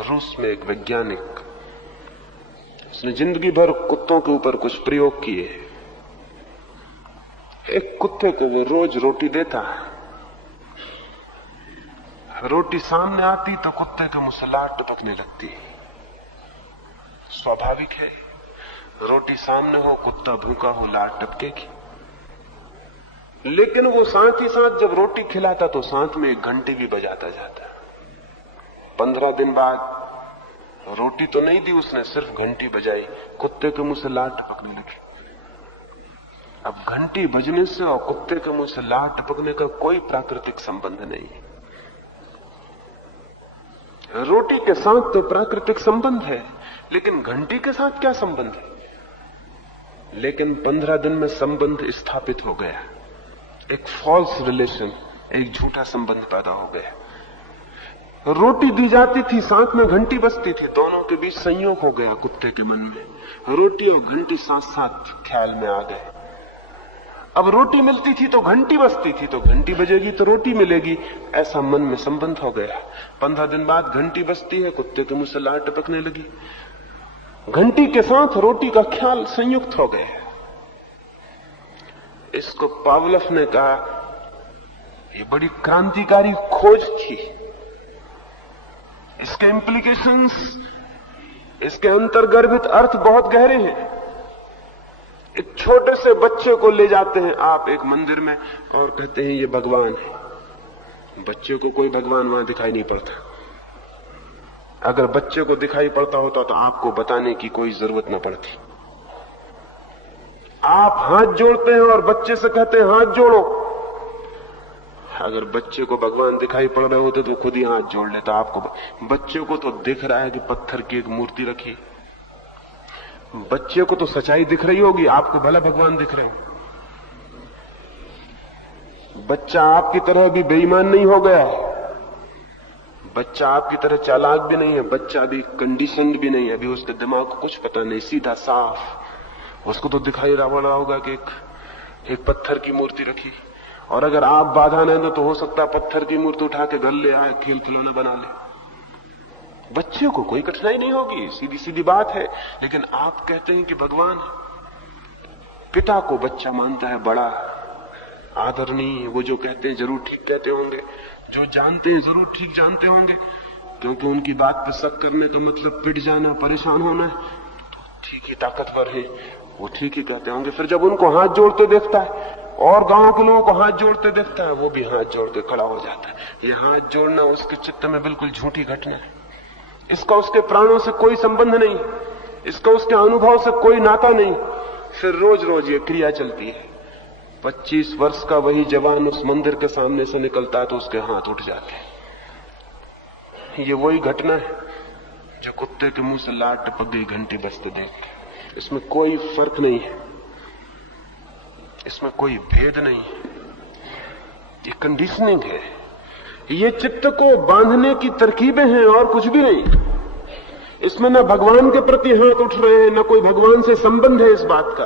रूस में एक वैज्ञानिक, उसने जिंदगी भर कुत्तों के ऊपर कुछ प्रयोग किए। एक कुत्ते को वो रोज रोटी देता है, रोटी सामने आती तो कुत्ते के मुंह से लार टपकने लगती। स्वाभाविक है, रोटी सामने हो, कुत्ता भूखा हो, लार टपकेगी। लेकिन वो साथ ही साथ जब रोटी खिलाता तो साथ में 1 घंटे भी बजाता जाता। 15 दिन बाद रोटी तो नहीं दी उसने, सिर्फ घंटी बजाई, कुत्ते के मुंह से लार टपकने लगी। अब घंटी बजने से और कुत्ते के मुंह से लार टपकने का कोई प्राकृतिक संबंध नहीं है। रोटी के साथ तो प्राकृतिक संबंध है, लेकिन घंटी के साथ क्या संबंध है? लेकिन 15 दिन में संबंध स्थापित हो गया, एक फॉल्स रिलेशन, एक झूठा संबंध पैदा हो गया। रोटी दी जाती थी, साथ में घंटी बजती थी, दोनों के बीच संयोग हो गया कुत्ते के मन में। रोटी और घंटी साथ साथ ख्याल में आ गए। अब रोटी मिलती थी तो घंटी बजती थी, तो घंटी बजेगी तो रोटी मिलेगी, ऐसा मन में संबंध हो गया। 15 दिन बाद घंटी बजती है, कुत्ते के मुंह से लार टपकने लगी। घंटी के साथ रोटी का ख्याल संयुक्त हो गया। इसको पावलोव ने कहा ये बड़ी क्रांतिकारी खोज थी। इसके इंप्लीकेशंस, इसके अंतर्गर्भित अर्थ बहुत गहरे हैं। एक छोटे से बच्चे को ले जाते हैं आप एक मंदिर में और कहते हैं ये भगवान है। बच्चे को कोई भगवान वहां दिखाई नहीं पड़ता। अगर बच्चे को दिखाई पड़ता होता तो आपको बताने की कोई जरूरत न पड़ती। आप हाथ जोड़ते हैं और बच्चे से कहते हैं हाथ जोड़ो। अगर बच्चे को भगवान दिखाई पड़ रहे होते तो खुद ही हाथ जोड़ लेता। आपको बच्चे को तो दिख रहा है कि पत्थर की एक मूर्ति रखी। बच्चे को तो सच्चाई दिख रही होगी, आपको भला भगवान दिख रहे हो। बच्चा आपकी तरह भी बेईमान नहीं हो गया है। बच्चा आपकी तरह चालाक भी नहीं है। बच्चा अभी कंडीशनड भी नहीं है। अभी उसके दिमाग को कुछ पता नहीं, सीधा साफ। उसको तो दिखाई रहा होगा कि एक पत्थर की मूर्ति रखी, और अगर आप बाधा नहीं दो तो हो सकता है पत्थर की मूर्ति उठा के घर ले आए, खेल खिलौना बना ले। बच्चे को कोई कठिनाई नहीं होगी, सीधी सीधी बात है। लेकिन आप कहते हैं कि भगवान, पिता को बच्चा मानता है बड़ा आदरणीय। वो जो कहते हैं जरूर ठीक कहते होंगे, जो जानते हैं जरूर ठीक जानते होंगे, क्योंकि उनकी बात पर शक करने का मतलब पिट जाना, परेशान होना है। तो ठीक ही ताकतवर है, वो ठीक ही कहते होंगे। फिर जब उनको हाथ जोड़ते देखता है और गांव के लोगों को हाथ जोड़ते देखता है, वो भी हाथ जोड़ के खड़ा हो जाता है। ये हाथ जोड़ना उसके चित्त में बिल्कुल झूठी घटना है। इसका उसके प्राणों से कोई संबंध नहीं, इसका उसके अनुभव से कोई नाता नहीं। फिर रोज रोज ये क्रिया चलती है। 25 वर्ष का वही जवान उस मंदिर के सामने से निकलता है तो उसके हाथ उठ जाते हैं। ये वही घटना है जो कुत्ते के मुंह से लात टपक गई घंटी बजते देख। इसमें कोई फर्क नहीं है, इसमें कोई भेद नहीं है। ये कंडीशनिंग है, ये चित्त को बांधने की तरकीबें हैं और कुछ भी नहीं। इसमें न भगवान के प्रति हाथ उठ रहे हैं, न कोई भगवान से संबंध है। इस बात का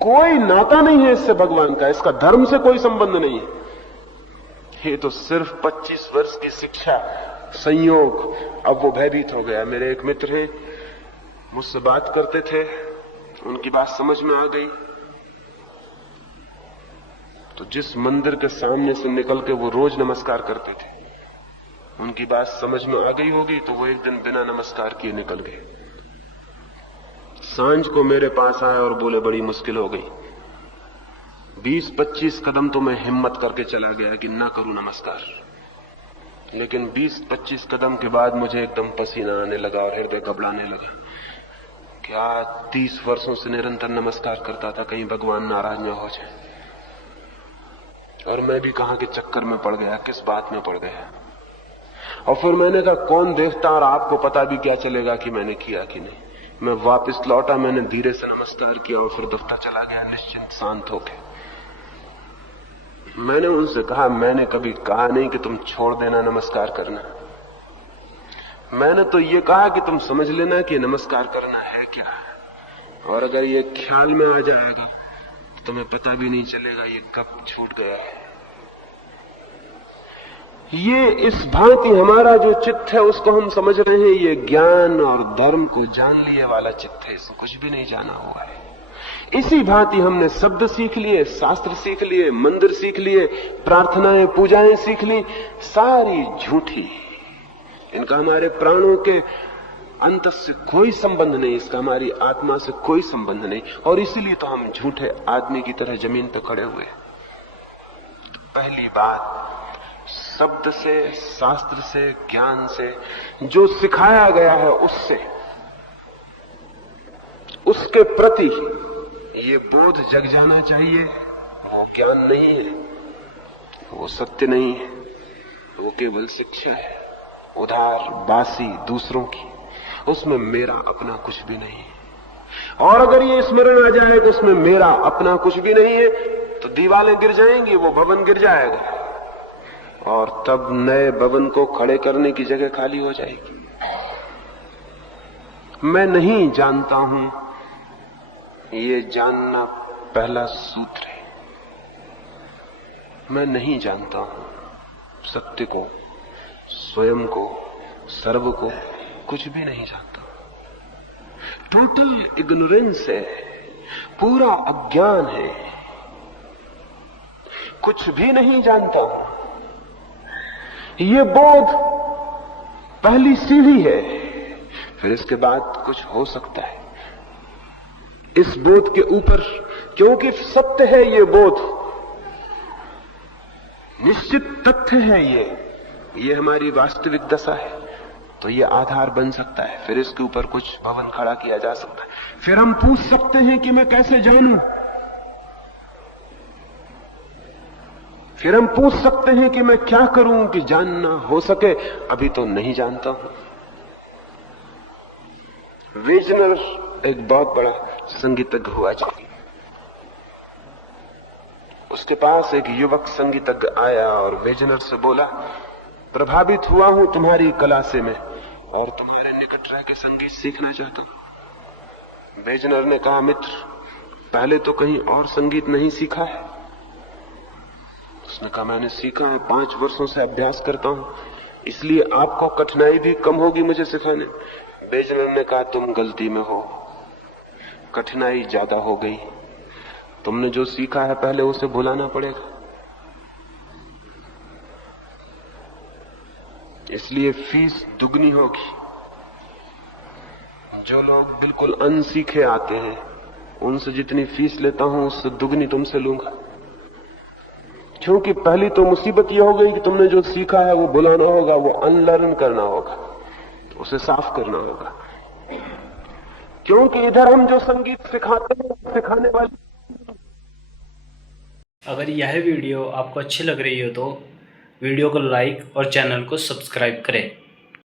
कोई नाता नहीं है इससे भगवान का, इसका धर्म से कोई संबंध नहीं है। ये तो सिर्फ 25 वर्ष की शिक्षा, संयोग। अब वो भयभीत हो गया। मेरे एक मित्र हैं, मुझसे बात करते थे, उनकी बात समझ में आ गई तो जिस मंदिर के सामने से निकल के वो रोज नमस्कार करते थे, उनकी बात समझ में आ गई होगी तो वो एक दिन बिना नमस्कार किए निकल गए। सांझ को मेरे पास आए और बोले बड़ी मुश्किल हो गई। 20-25 कदम तो मैं हिम्मत करके चला गया कि ना करूं नमस्कार, लेकिन 20-25 कदम के बाद मुझे एकदम पसीना आने लगा और हृदय घबराने लगा। क्या 30 वर्षों से निरंतर नमस्कार करता था, कहीं भगवान नाराज न हो जाए। और मैं भी कहां के चक्कर में पड़ गया, किस बात में पड़ गया। और फिर मैंने कहा कौन देखता और आपको पता भी क्या चलेगा कि मैंने किया कि नहीं। मैं वापस लौटा, मैंने धीरे से नमस्कार किया और फिर दफ्तर चला गया निश्चिंत शांत होके। मैंने उनसे कहा, मैंने कभी कहा नहीं कि तुम छोड़ देना नमस्कार करना। मैंने तो ये कहा कि तुम समझ लेना कि नमस्कार करना है क्या, और अगर ये ख्याल में आ जाएगा तो तुम्हें पता भी नहीं चलेगा ये कब छूट गया है। ये इस भांति हमारा जो चित्त है उसको हम समझ रहे हैं, ये ज्ञान और धर्म को जान लिए वाला चित्त है, इसको कुछ भी नहीं जाना हुआ है। इसी भांति हमने शब्द सीख लिए, शास्त्र सीख लिए, मंदिर सीख लिए, प्रार्थनाएं पूजाएं सीख ली, सारी झूठी। इनका हमारे प्राणों के अंत से कोई संबंध नहीं, इसका हमारी आत्मा से कोई संबंध नहीं। और इसीलिए तो हम झूठे आदमी की तरह जमीन पर खड़े हुए। पहली बात, शब्द से, शास्त्र से, ज्ञान से, जो सिखाया गया है उससे, उसके प्रति ये बोध जग जाना चाहिए। वो ज्ञान नहीं है, वो सत्य नहीं है, वो केवल शिक्षा है, उधार बासी दूसरों की। उसमें मेरा अपना कुछ भी नहीं है। और अगर ये स्मरण आ जाए कि उसमें मेरा अपना कुछ भी नहीं है तो दीवारें गिर जाएंगी, वो भवन गिर जाएगा, और तब नए भवन को खड़े करने की जगह खाली हो जाएगी। मैं नहीं जानता हूं, ये जानना पहला सूत्र है। मैं नहीं जानता हूं सत्य को, स्वयं को, सर्व को, कुछ भी नहीं जानता, टोटल इग्नोरेंस है, पूरा अज्ञान है, कुछ भी नहीं जानता हूं। ये बोध पहली सीढ़ी है, फिर इसके बाद कुछ हो सकता है। इस बोध के ऊपर, क्योंकि सत्य है ये बोध, निश्चित तथ्य है ये हमारी वास्तविक दशा है, तो ये आधार बन सकता है। फिर इसके ऊपर कुछ भवन खड़ा किया जा सकता है। फिर हम पूछ सकते हैं कि मैं कैसे जानूं, फिर हम पूछ सकते हैं कि मैं क्या करूं कि जानना हो सके। अभी तो नहीं जानता हूं। वेजनर एक बहुत बड़ा संगीतज्ञ हुआ जी। उसके पास एक युवक संगीतज्ञ आया और वेजनर से बोला, प्रभावित हुआ हूं तुम्हारी कला से मैं, और तुम्हारे निकट रह के संगीत सीखना चाहता हूं। वेजनर ने कहा, मित्र, पहले तो कहीं और संगीत नहीं सीखा है? उसने कहा, मैंने सीखा है, 5 वर्षों से अभ्यास करता हूं, इसलिए आपको कठिनाई भी कम होगी मुझे सिखाने। वेजनर ने कहा, तुम गलती में हो, कठिनाई ज्यादा हो गई। तुमने जो सीखा है पहले उसे भुलाना पड़ेगा, इसलिए फीस दुगनी होगी। जो लोग बिल्कुल अनसीखे आते हैं, उनसे जितनी फीस लेता हूं उससे दुगनी तुमसे लूंगा, क्योंकि पहली तो मुसीबत यह हो गई कि तुमने जो सीखा है वो भुलाना होगा, वो अनलर्न करना होगा, तो उसे साफ करना होगा। क्योंकि इधर हम जो संगीत सिखाते हैं, सिखाने वाले। अगर यह वीडियो आपको अच्छी लग रही हो तो वीडियो को लाइक और चैनल को सब्सक्राइब करें।